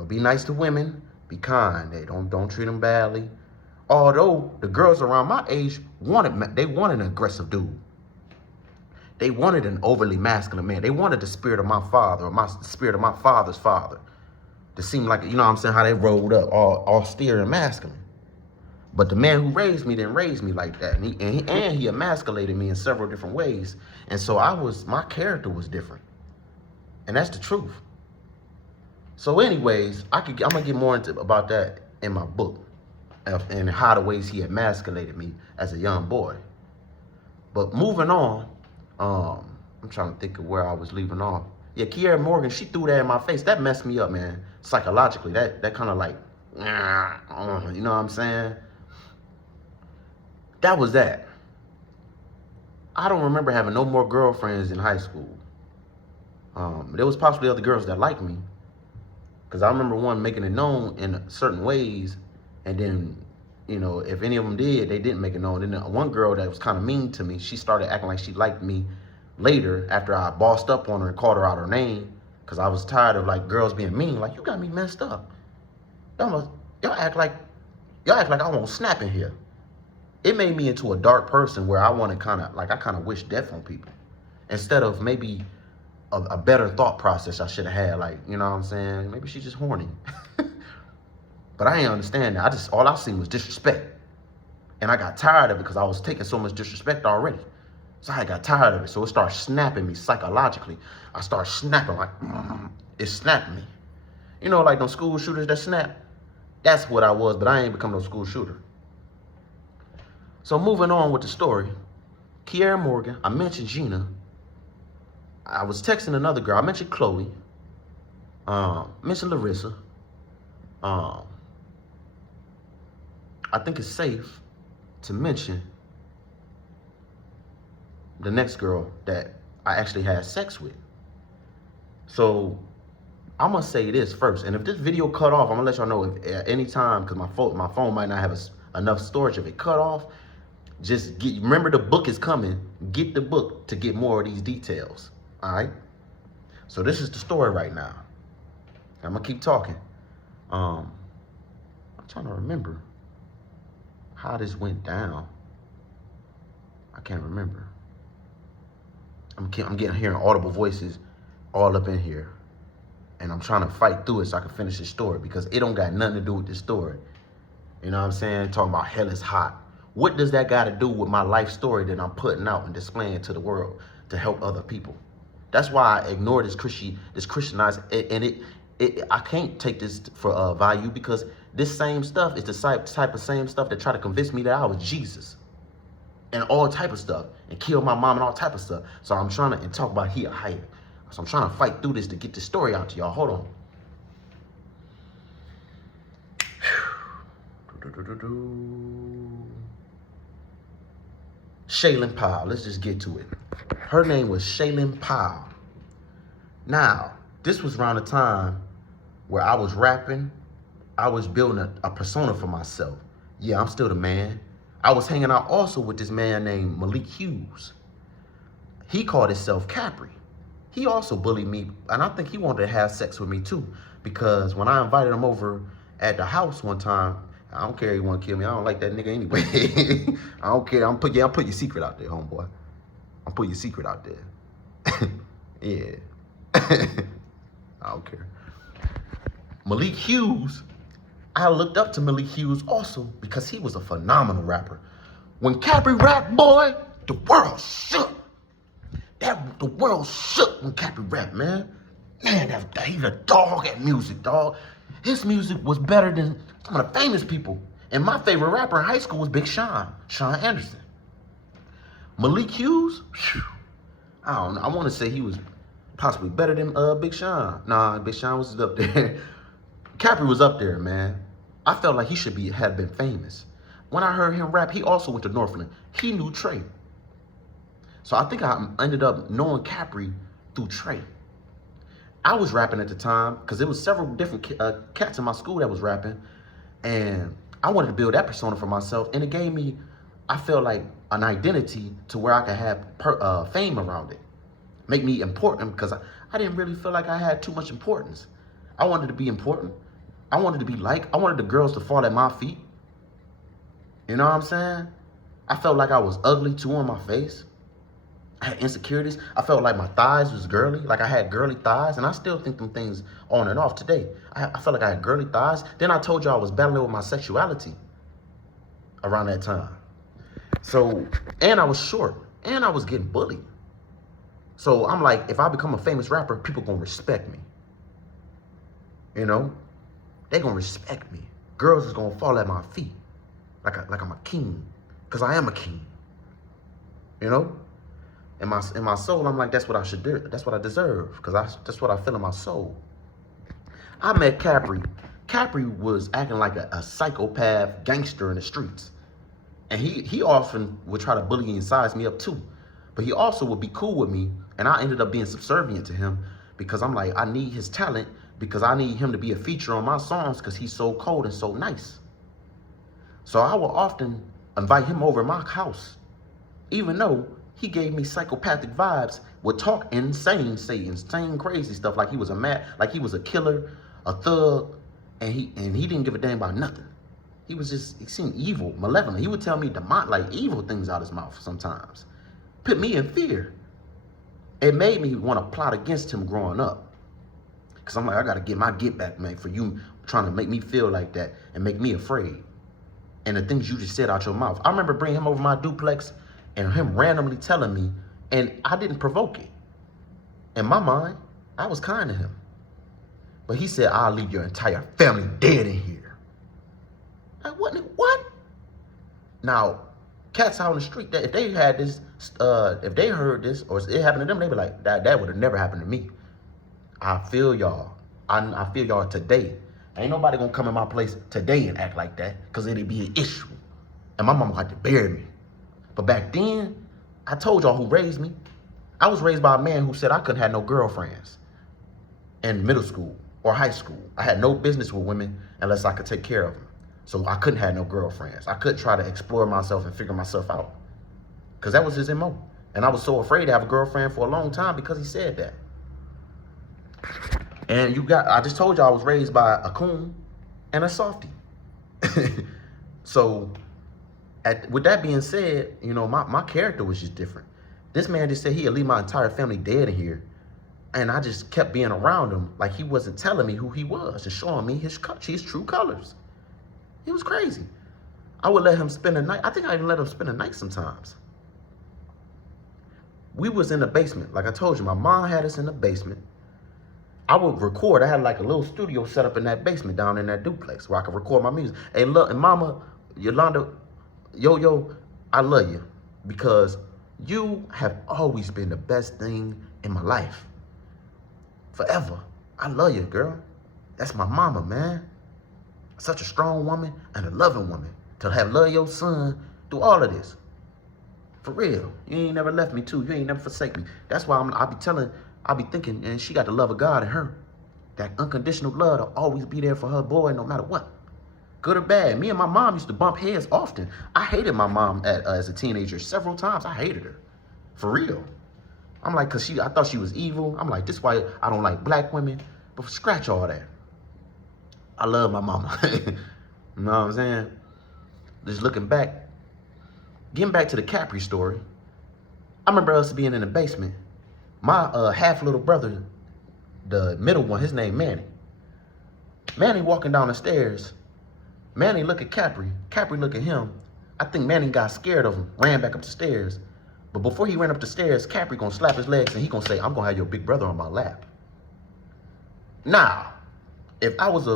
Be nice to women. Be kind. Hey, don't treat them badly. Although the girls around my age wanted an aggressive dude. They wanted an overly masculine man. They wanted the spirit of my father, or the spirit of my father's father, to seem like, you know what I'm saying, how they rolled up, all austere and masculine. But the man who raised me didn't raise me like that, and he emasculated me in several different ways. And so my character was different, and that's the truth. So, anyways, I'm gonna get more about that in my book, and how the ways he emasculated me as a young boy. But moving on. I'm trying to think of where I was leaving off. Yeah, Kiera Morgan, she threw that in my face. That messed me up, man. Psychologically, that kind of like, you know what I'm saying? That was that. I don't remember having no more girlfriends in high school. There was possibly other girls that liked me, because I remember one making it known in certain ways, and then, if any of them did, they didn't make it known. And then one girl that was kind of mean to me, she started acting like she liked me later after I bossed up on her and called her out her name, because I was tired of like girls being mean. Like, you got me messed up. Y'all act like I won't snap in here. It made me into a dark person where I kind of wish death on people, instead of maybe a better thought process I should have had. Like, you know what I'm saying? Maybe she's just horny. But I ain't understand that. All I seen was disrespect. And I got tired of it because I was taking so much disrespect already. So I got tired of it. So it started snapping me psychologically. I started snapping like, it snapped me. Like those school shooters that snap? That's what I was, but I ain't become no school shooter. So moving on with the story, Kiera Morgan, I mentioned Gina. I was texting another girl. I mentioned Chloe. Mentioned Larissa. I think it's safe to mention the next girl that I actually had sex with. So I'm gonna say this first, and if this video cut off, I'm gonna let y'all know if at any time, because my phone might not have enough storage. If it cut off, just remember the book is coming. Get the book to get more of these details. All right. So this is the story right now. I'm gonna keep talking. I'm trying to remember how this went down. I can't remember. I'm hearing audible voices all up in here, and I'm trying to fight through it so I can finish this story, because it don't got nothing to do with this story. You know what I'm saying? Talking about hell is hot. What does that got to do with my life story that I'm putting out and displaying to the world to help other people? That's why I ignore this Christianized, and I can't take this for value, because this same stuff is the type of same stuff that try to convince me that I was Jesus and all type of stuff, and kill my mom and all type of stuff. So I'm trying to talk about here higher. So I'm trying to fight through this to get this story out to y'all. Hold on. Shaylin Powell. Let's just get to it. Her name was Shaylin Powell. Now, this was around the time where I was rapping. I was building a persona for myself. Yeah, I'm still the man. I was hanging out also with this man named Malik Hughes. He called himself Capri. He also bullied me, and I think he wanted to have sex with me too, because when I invited him over at the house one time, I don't care if he want to kill me. I don't like that nigga anyway. I don't care. I'm put your secret out there, homeboy. I'm put your secret out there. Yeah. I don't care. Malik Hughes, I looked up to Malik Hughes also because he was a phenomenal rapper. When Capri rapped, boy, the world shook. The world shook when Capri rapped, man. Man, he's a dog at music, dog. His music was better than some of the famous people. And my favorite rapper in high school was Big Sean Anderson. Malik Hughes, whew, I don't know. I want to say he was possibly better than Big Sean. Nah, Big Sean was up there. Capri was up there, man. I felt like he had been famous. When I heard him rap, he also went to Northland. He knew Trey. So I think I ended up knowing Capri through Trey. I was rapping at the time because there was several different cats in my school that was rapping. And I wanted to build that persona for myself. And it gave me, I felt like, an identity to where I could have fame around it. Make me important because I didn't really feel like I had too much importance. I wanted to be important. I wanted to be liked. I wanted the girls to fall at my feet. You know what I'm saying? I felt like I was ugly too on my face. I had insecurities. I felt like my thighs was girly, like I had girly thighs, and I still think them things on and off today. I felt like I had girly thighs. Then I told you I was battling with my sexuality around that time. So, and I was short, and I was getting bullied. So I'm like, if I become a famous rapper, people gonna respect me. You know? They gonna respect me. Girls is gonna fall at my feet like I'm a king, because I am a king. You know? In my soul, I'm like, that's what I should do. That's what I deserve, because that's what I feel in my soul. I met Capri. Capri was acting like a psychopath gangster in the streets. And he often would try to bully and size me up too. But he also would be cool with me, and I ended up being subservient to him because I'm like, I need his talent because I need him to be a feature on my songs because he's so cold and so nice. So I would often invite him over to my house, even though he gave me psychopathic vibes, would talk insane, say insane, crazy stuff like he was like he was a killer, a thug, and he didn't give a damn about nothing. He seemed evil, malevolent. He would tell me like evil things out his mouth sometimes. Put me in fear. It made me want to plot against him growing up. Because I'm like, I got to get my get back, man, for you trying to make me feel like that and make me afraid. And the things you just said out your mouth. I remember bringing him over my duplex and him randomly telling me, and I didn't provoke it. In my mind, I was kind to him. But he said, I'll leave your entire family dead in here. Like, what? Now, cats out on the street, if they had this, if they heard this or it happened to them, they'd be like, that would have never happened to me. I feel y'all. I feel y'all today. Ain't nobody gonna come in my place today and act like that because it'd be an issue. And my mama had to bury me. But back then, I told y'all who raised me. I was raised by a man who said I couldn't have no girlfriends in middle school or high school. I had no business with women unless I could take care of them. So I couldn't have no girlfriends. I couldn't try to explore myself and figure myself out. Because that was his MO. And I was so afraid to have a girlfriend for a long time because he said that. And I just told you I was raised by a coon and a softie. So with that being said, you know, my character was just different. This man just said he'd leave my entire family dead in here. And I just kept being around him like he wasn't telling me who he was and showing me his true colors. It was crazy. I would let him spend a night. I think I even let him spend a night sometimes. We was in the basement. Like I told you, my mom had us in the basement. I would record. I had like a little studio set up in that basement down in that duplex where I could record my music. Hey, look, and Mama, Yolanda, Yo, I love you because you have always been the best thing in my life. Forever. I love you, girl. That's my mama, man. Such a strong woman and a loving woman to have loved your son through all of this. For real. You ain't never left me too. You ain't never forsake me. That's why I be thinking, and she got the love of God in her. That unconditional love to always be there for her boy no matter what. Good or bad. Me and my mom used to bump heads often. I hated my mom as a teenager several times. I hated her. For real. I'm like, I thought she was evil. I'm like, this is why I don't like black women. But scratch all that. I love my mama. You know what I'm saying? Just looking back. Getting back to the Capri story. I remember us being in the basement. My half little brother, the middle one, his name Manny. Manny walking down the stairs. Manny look at Capri. Capri look at him. I think Manny got scared of him, ran back up the stairs. But before he ran up the stairs, Capri gonna slap his legs and he gonna say, I'm gonna have your big brother on my lap. Now, if I was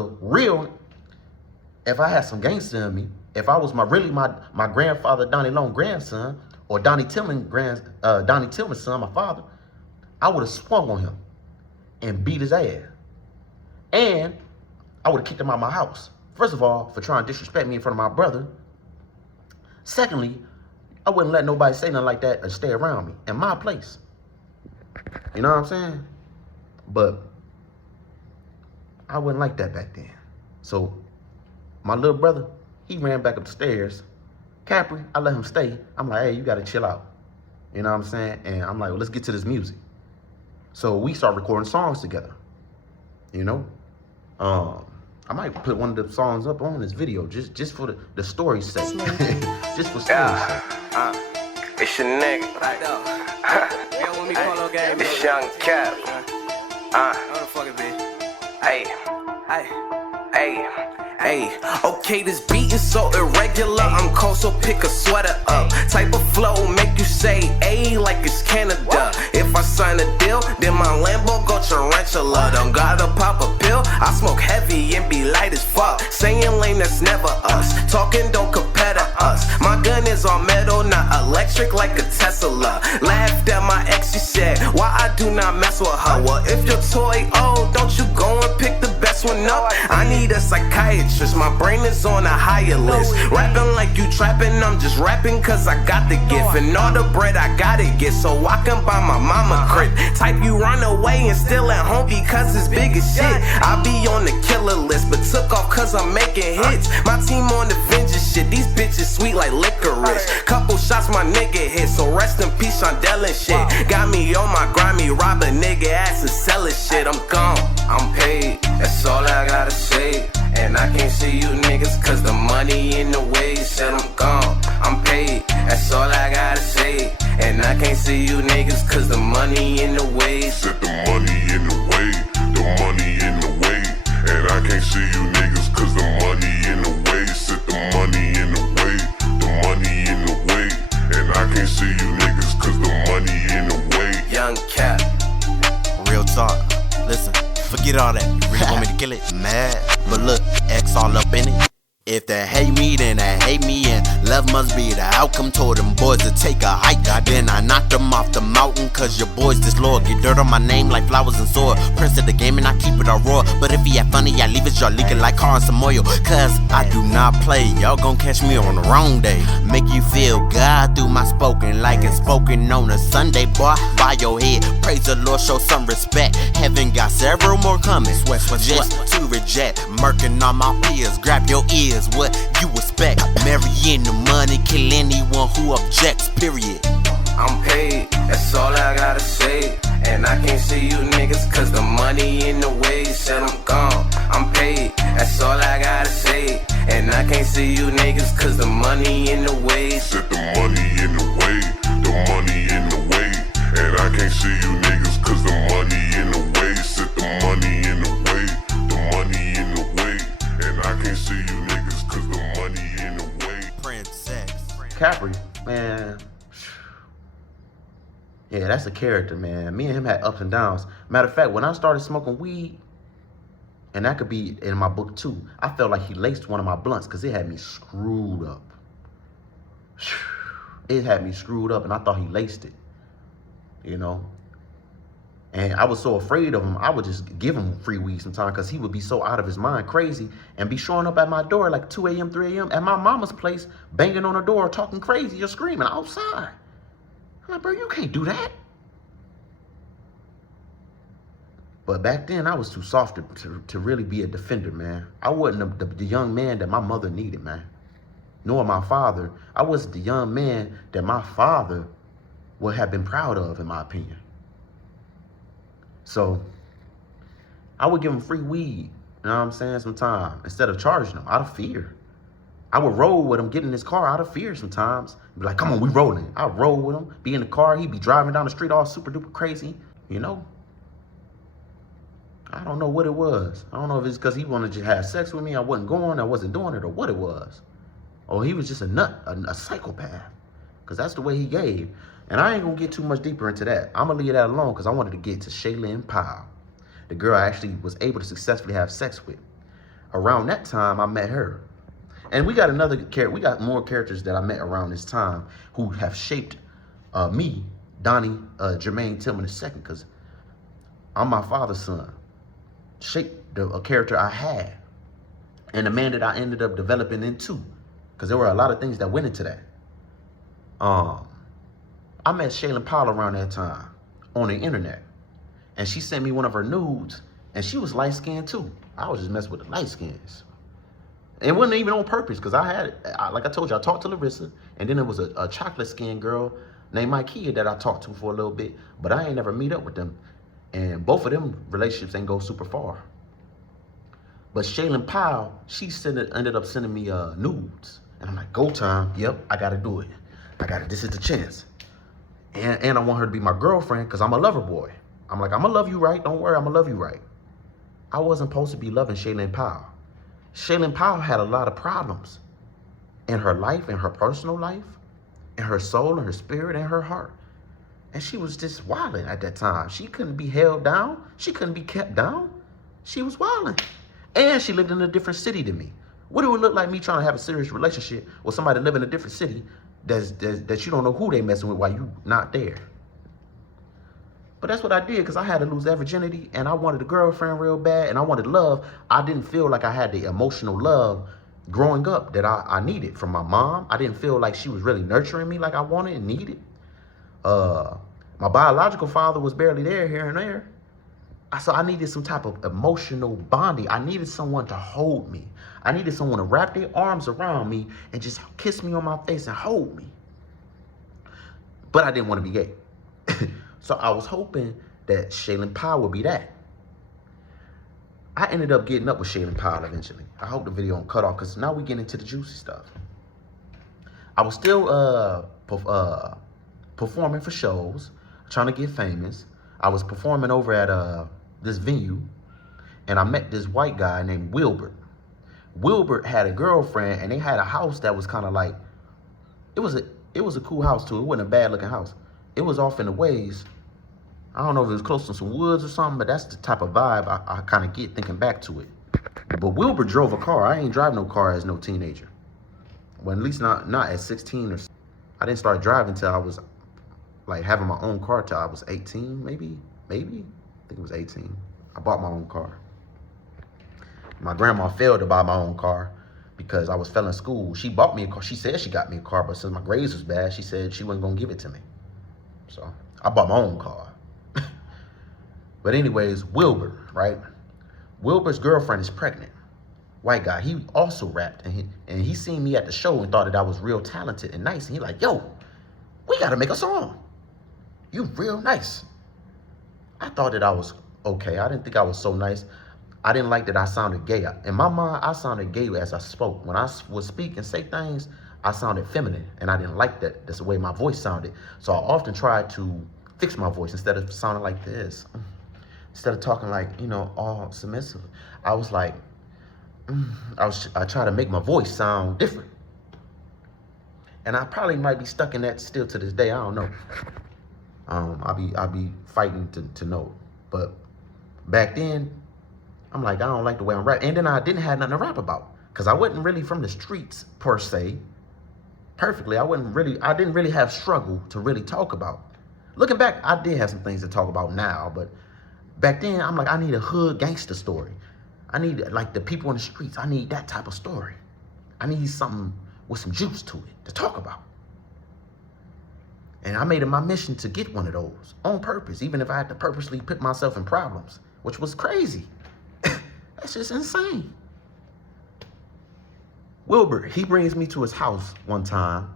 if I had some gangster in me, if I was my grandfather Donnie Long grandson, or Donnie Tillman's son, my father, I would have swung on him and beat his ass. And I would have kicked him out of my house. First of all, for trying to disrespect me in front of my brother. Secondly, I wouldn't let nobody say nothing like that or stay around me in my place. You know what I'm saying? But I wasn't like that back then. So my little brother, he ran back up the stairs. Capri, I let him stay. I'm like, hey, you gotta chill out. You know what I'm saying? And I'm like, well, let's get to this music. So we start recording songs together. You know? I might put one of the songs up on this video just for the story's sake. Just for story's sake. It's your nigga. Right now. It's Young Cap. Hey, okay, this beat is so irregular. I'm cold, so pick a sweater up. Type of flow make you say A like it's Canada. If I sign a deal, then my Lambo go tarantula. Don't gotta pop a pill. I smoke heavy and be light as fuck. Saying lame, that's never us. Talking don't compare to us. My gun is all metal, not electric like a Tesla. Laughed at my ex, she said, why I do not mess with her. Well, if your toy old, don't you go and pick the best one up. I need a psychiatrist, my brain is on a higher list. Rapping like you trapping, I'm just rapping cause I got the gift. And all the bread I gotta get so I can buy my mama crib. Type you run away and still at home because it's big as shit. I be on the killer list but took off cause I'm making hits. My team on the vengeance shit, these bitches sweet like licorice. Couple shots my nigga hit, so rest in peace Shondell and shit. Got me on my grimy, rob a nigga ass and sell his shit. I'm gone, I'm paid, that's all I gotta say. And I can't see you niggas cause the money in the way. Said I'm gone, I'm paid, that's all I gotta say. And I can't see you niggas cause the money in the way. Said the money in the way, the money in the way. And I can't see you niggas cause the money in the way. Said the money in the way, the money in the way. And I can't see you niggas cause the money in the way. Young Cap. Real talk, listen, forget all that. You really want me to kill it? Mad, but look, X all up in it. If they hate me, then they hate me, and love must be the outcome. Told them boys to take a hike, then I knocked them off the mountain. Cause your boys disloyal, get dirt on my name like flowers and soil. Prince of the game and I keep it all raw. But if he act funny, I leave his jaw leaking like car and some oil. Cause I do not play, y'all gon' catch me on the wrong day. Make you feel God through my spoken, like it's spoken on a Sunday. Boy, bow your head, praise the Lord, show some respect. Heaven got several more coming, just to reject. Murking all my peers, grab your ears. What you expect? Marrying the money, kill anyone who objects, period. I'm paid, that's all I gotta say. And I can't see you niggas cause the money in the way. Said I'm gone, I'm paid, that's all I gotta say. And I can't see you niggas cause the money in the way. Said the money in the way, the money in the way. And I can't see you niggas cause the money in the way. Said the money in the way, the money in the way. And I can't see you niggas cause the money in the way. Princess Capri, man. Yeah, that's a character, man. Me and him had ups and downs. Matter of fact, when I started smoking weed, and that could be in my book too, I felt like he laced one of my blunts because it had me screwed up. It had me screwed up, and I thought he laced it, you know? And I was so afraid of him, I would just give him free weed sometimes because he would be so out of his mind, crazy, and be showing up at my door like 2 a.m., 3 a.m. at my mama's place, banging on the door, talking crazy or screaming outside. I'm like, bro, you can't do that. But back then, I was too soft to really be a defender, man. I wasn't the young man that my mother needed, man. Nor my father. I wasn't the young man that my father would have been proud of, in my opinion. So I would give him free weed, you know what I'm saying, sometimes, instead of charging him out of fear. I would roll with him, get in his car out of fear sometimes. Be like, come on, we rolling. I'd roll with him, be in the car. He'd be driving down the street all super duper crazy, you know. I don't know what it was. I don't know if it's because he wanted to have sex with me. I wasn't going. I wasn't doing it, or what it was. Or he was just a nut, a psychopath. Because that's the way he gave. And I ain't going to get too much deeper into that. I'm going to leave that alone because I wanted to get to Shaylin Powell, the girl I actually was able to successfully have sex with. Around that time, I met her. And we got more characters that I met around this time who have shaped me, Donnie Jermaine Tillman II, because I'm my father's son. Shaped a character I had. And the man that I ended up developing into. Because there were a lot of things that went into that. I met Shaylin Powell around that time on the internet. And she sent me one of her nudes. And she was light-skinned too. I was just messing with the light-skins. It wasn't even on purpose because like I told you, I talked to Larissa. And then there was a chocolate-skinned girl named Ikea that I talked to for a little bit. But I ain't never meet up with them. And both of them relationships ain't go super far. But Shaylin Powell, she ended up sending me nudes. And I'm like, go time. Yep, I got to do it. This is the chance. And I want her to be my girlfriend because I'm a lover boy. I'm like, I'm going to love you right. Don't worry, I'm going to love you right. I wasn't supposed to be loving Shaylin Powell. Shaylin Powell had a lot of problems in her life, in her personal life, in her soul, in her spirit, and her heart. And she was just wilding at that time. She couldn't be held down. She couldn't be kept down. She was wilding. And she lived in a different city than me. What it would look like me trying to have a serious relationship with somebody living in a different city that you don't know who they messing with while you not there. But that's what I did because I had to lose that virginity and I wanted a girlfriend real bad and I wanted love. I didn't feel like I had the emotional love growing up that I needed from my mom. I didn't feel like she was really nurturing me like I wanted and needed. My biological father was barely there here and there. So I needed some type of emotional bonding. I needed someone to hold me. I needed someone to wrap their arms around me and just kiss me on my face and hold me. But I didn't want to be gay. So I was hoping that Shaylin Powell would be that. I ended up getting up with Shaylin Powell eventually. I hope the video don't cut off because now we get into the juicy stuff. I was still performing for shows, trying to get famous. I was performing over at this venue, and I met this white guy named Wilbert. Wilbert had a girlfriend, and they had a house that was kind of like, it was a cool house too. It wasn't a bad looking house. It was off in the ways. I don't know if it was close to some woods or something, but that's the type of vibe I kind of get thinking back to it. But Wilbert drove a car. I ain't drive no car as no teenager. Well, at least not at 16 or so. I didn't start driving till I was like having my own car till I was 18, maybe. I think it was 18. I bought my own car. My grandma failed to buy my own car because I was failing school. She bought me a car. She said she got me a car, but since my grades was bad, she said she wasn't gonna give it to me. So I bought my own car. But anyways, Wilbur, right? Wilbur's girlfriend is pregnant. White guy, he also rapped, and he seen me at the show and thought that I was real talented and nice. And he like, yo, we gotta make a song. You real nice. I thought that I was okay. I didn't think I was so nice. I didn't like that I sounded gay. In my mind, I sounded gay as I spoke. When I would speak and say things, I sounded feminine, and I didn't like that. That's the way my voice sounded. So I often tried to fix my voice instead of sounding like this. Instead of talking like, all submissive. I was like, I try to make my voice sound different. And I probably might be stuck in that still to this day. I don't know. I'll be fighting to know. But back then, I'm like, I don't like the way I'm rapping. And then I didn't have nothing to rap about. Because I wasn't really from the streets, per se. Perfectly. I didn't really have struggle to really talk about. Looking back, I did have some things to talk about now. But back then, I'm like, I need a hood gangster story. I need, like, the people in the streets. I need that type of story. I need something with some juice to it to talk about. And I made it my mission to get one of those on purpose, even if I had to purposely put myself in problems, which was crazy. That's just insane. Wilbur, he brings me to his house one time.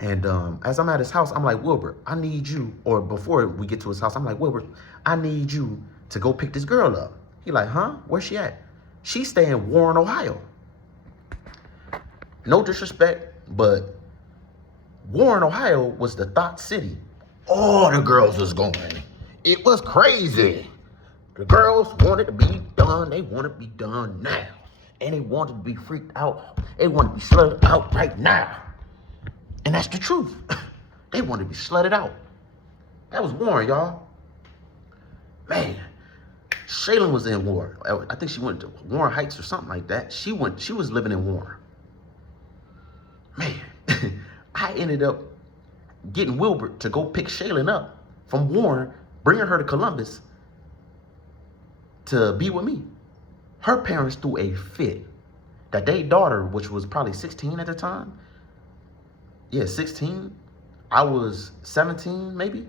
And as I'm at his house, I'm like, Wilbur, I need you, or before we get to his house, I'm like, Wilbur, I need you to go pick this girl up. He like, huh? Where's she at? She stay in Warren, Ohio. No disrespect, but Warren, Ohio was the thought city. All the girls was going. It was crazy. The girls wanted to be done. They want to be done now. And they wanted to be freaked out. They want to be slutted out right now. And that's the truth. They want to be slutted out. That was Warren, y'all. Man, Shaylin was in Warren. I think she went to Warren Heights or something like that. She was living in Warren. Man, I ended up getting Wilbert to go pick Shaylin up from Warren, bringing her to Columbus to be with me. Her parents threw a fit that their daughter, which was probably 16 at the time, 16, I was 17 maybe,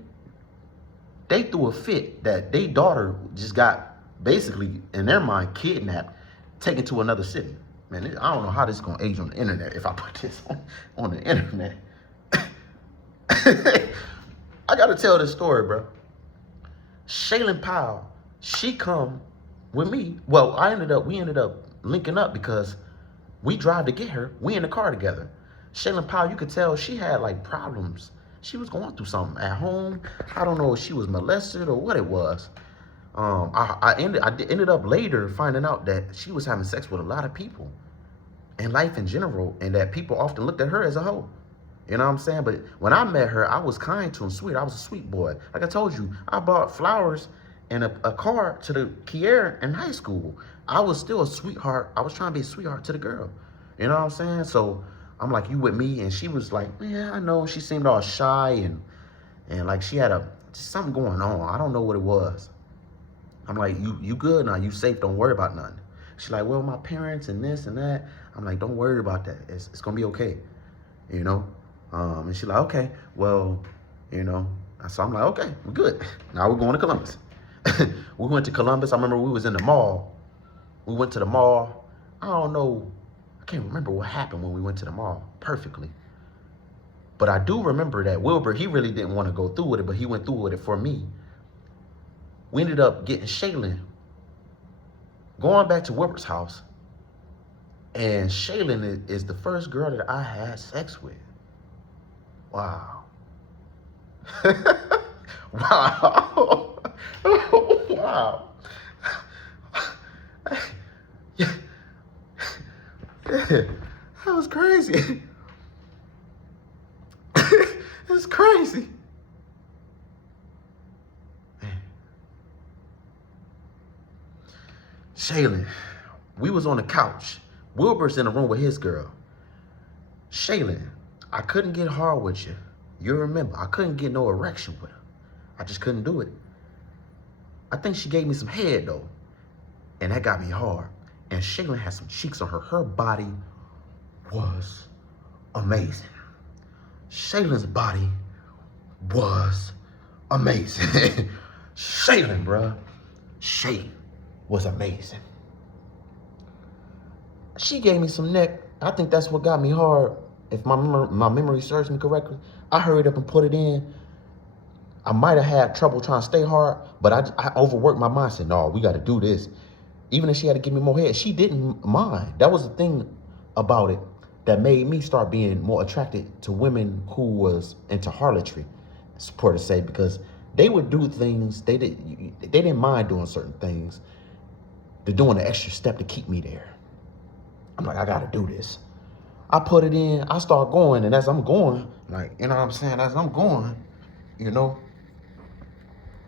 they threw a fit that their daughter just got basically, in their mind, kidnapped, taken to another city. Man, I don't know how this is going to age on the internet if I put this on the internet. I got to tell this story, bro. Shaylin Powell, she come with me. Well, we ended up linking up because we drive to get her. We in the car together. Shaylin Powell, you could tell she had like problems. She was going through something at home. I don't know if she was molested or what it was. I ended up later finding out that she was having sex with a lot of people in life in general, and that people often looked at her as a hoe. You know what I'm saying? But when I met her, I was kind to and sweet. I was a sweet boy. Like I told you, I bought flowers and a car to the Kiera in high school. I was still a sweetheart. I was trying to be a sweetheart to the girl. You know what I'm saying? So I'm like, you with me? And she was like, yeah, I know. She seemed all shy and like she had something going on. I don't know what it was. I'm like, you good now? You safe? Don't worry about nothing. She's like, well, my parents and this and that. I'm like, don't worry about that. It's gonna be okay. You know? And she's like, okay, well, you know. So I'm like, okay, we're good. Now we're going to Columbus. We went to Columbus. I remember we was in the mall. We went to the mall. I don't know. I can't remember what happened when we went to the mall perfectly. But I do remember that Wilbur, he really didn't want to go through with it, but he went through with it for me. We ended up getting Shaylin, going back to Wilbur's house. And Shaylin is the first girl that I had sex with. Wow. Wow. Wow. Yeah. That was crazy. It's crazy. Shaylin, we was on the couch. Wilbur's in the room with his girl. Shaylin, I couldn't get hard with you. You remember, I couldn't get no erection with her. I just couldn't do it. I think she gave me some head though, and that got me hard. And Shaylin had some cheeks on her. Her body was amazing. Shaylin's body was amazing. Shaylin, bruh. Shay was amazing. She gave me some neck. I think that's what got me hard. If my memory serves me correctly, I hurried up and put it in. I might have had trouble trying to stay hard, but I overworked my mind. Said, no, we got to do this. Even if she had to give me more head, she didn't mind. That was the thing about it that made me start being more attracted to women who was into harlotry, support to say, because they would do things, they didn't mind doing certain things. They're doing an extra step to keep me there. I'm like, I gotta do this. I put it in, I start going, and as I'm going, like, you know what I'm saying, as I'm going, you know,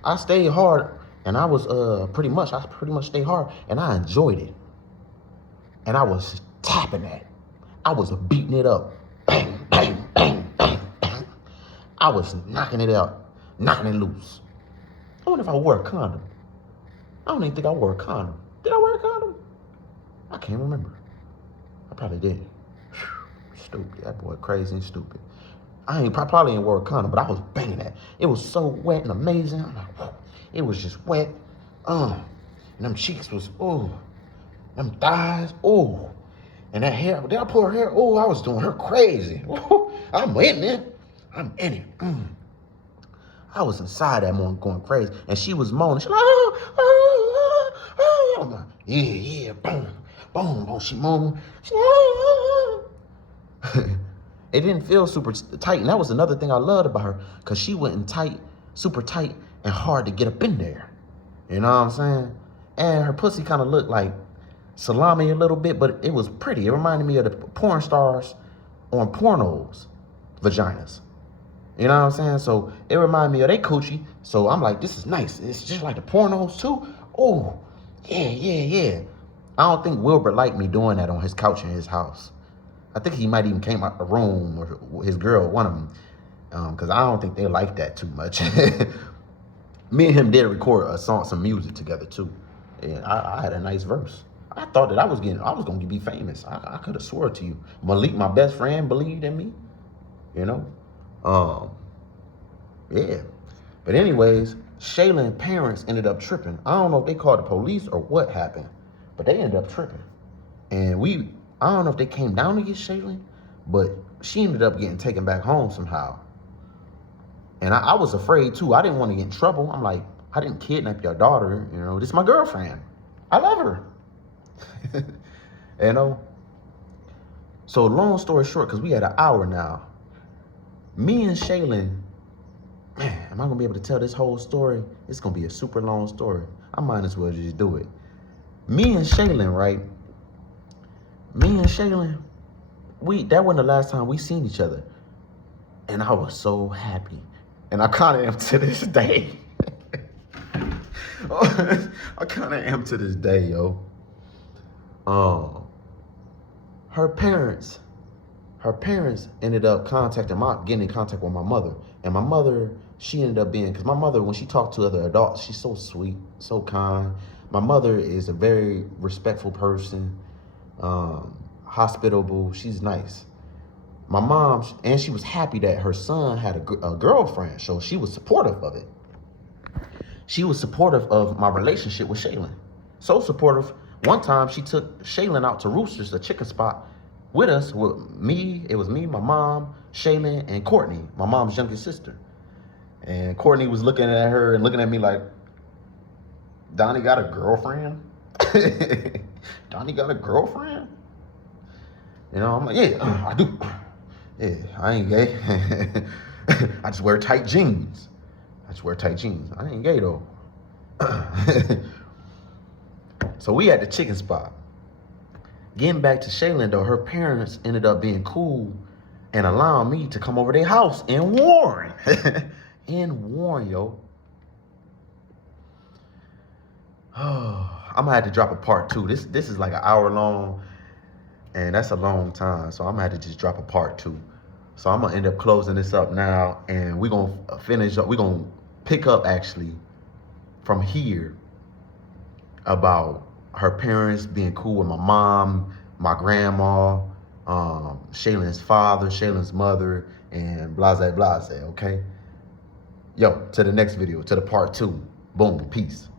I stayed hard, and I was pretty much stayed hard, and I enjoyed it. And I was tapping that. I was beating it up. Bang, bang, bang, bang, bang. I was knocking it out, knocking it loose. I wonder if I wore a condom. I don't even think I wore a condom. Did I wear a condom? I can't remember. I probably did. Stupid. That boy crazy and stupid. I probably ain't wore a condom, but I was banging that. It was so wet and amazing. I'm like, whoa. It was just wet. And them cheeks was, ooh. Them thighs, ooh. And that hair, did I pull her hair? Ooh, I was doing her crazy. Ooh, I'm in it. I'm in it. I was inside that morning going crazy. And she was moaning. She's like, I'm like, yeah, boom, boom, boom. She moaning. She's like, it didn't feel super tight. And that was another thing I loved about her, because she went in tight, super tight, and hard to get up in there. You know what I'm saying? And her pussy kind of looked like salami a little bit, but it was pretty. It reminded me of the porn stars on pornos, vaginas. You know what I'm saying? So it reminded me of they coochie. So I'm like, this is nice. It's just like the pornos too. Oh, yeah. I don't think Wilbur liked me doing that on his couch in his house. I think he might even came out the room, or his girl, one of them, because I don't think they like that too much. Me and him did record a song, some music together too, and I had a nice verse. I thought that I was going to be famous. I could have swore to you. Malik, my best friend, believed in me. You know, yeah. But anyways, Shaylin's parents ended up tripping. I don't know if they called the police or what happened, but they ended up tripping. And I don't know if they came down to get Shaylin, but she ended up getting taken back home somehow. And I was afraid too. I didn't want to get in trouble. I'm like, I didn't kidnap your daughter. You know, this is my girlfriend. I love her. You know? So long story short, because we had an hour now, me and Shaylin, man, am I going to be able to tell this whole story? It's going to be a super long story. I might as well just do it. Me and Shaylin, right? That wasn't the last time we seen each other. And I was so happy. And I kind of am to this day. I kind of am to this day, yo. Her parents ended up getting in contact with my mother. And my mother, she ended up being, because my mother, when she talked to other adults, she's so sweet, so kind. My mother is a very respectful person, hospitable. She's nice. My mom, and she was happy that her son had a girlfriend, so she was supportive of it. She was supportive of my relationship with Shaylin. So supportive. One time, she took Shaylin out to Roosters, the chicken spot, with us, with me. It was me, my mom, Shaylin, and Courtney, my mom's youngest sister. And Courtney was looking at her and looking at me like, Donnie got a girlfriend? Donnie got a girlfriend? You know, I'm like, yeah, I do. Yeah, I ain't gay. I just wear tight jeans. I ain't gay though. So we at the chicken spot. Getting back to Shaylin though, her parents ended up being cool and allowing me to come over their house in Warren. In Warren, yo. Oh, I'm gonna have to drop a part 2. This is like an hour long, and that's a long time. So I'm gonna have to just drop a part 2. So I'm gonna end up closing this up now, and we're gonna finish up. We're gonna pick up actually from here about her parents being cool with my mom, my grandma, Shaylin's father, Shaylin's mother, and blase, okay? Yo, to the next video, to the part 2. Boom, peace.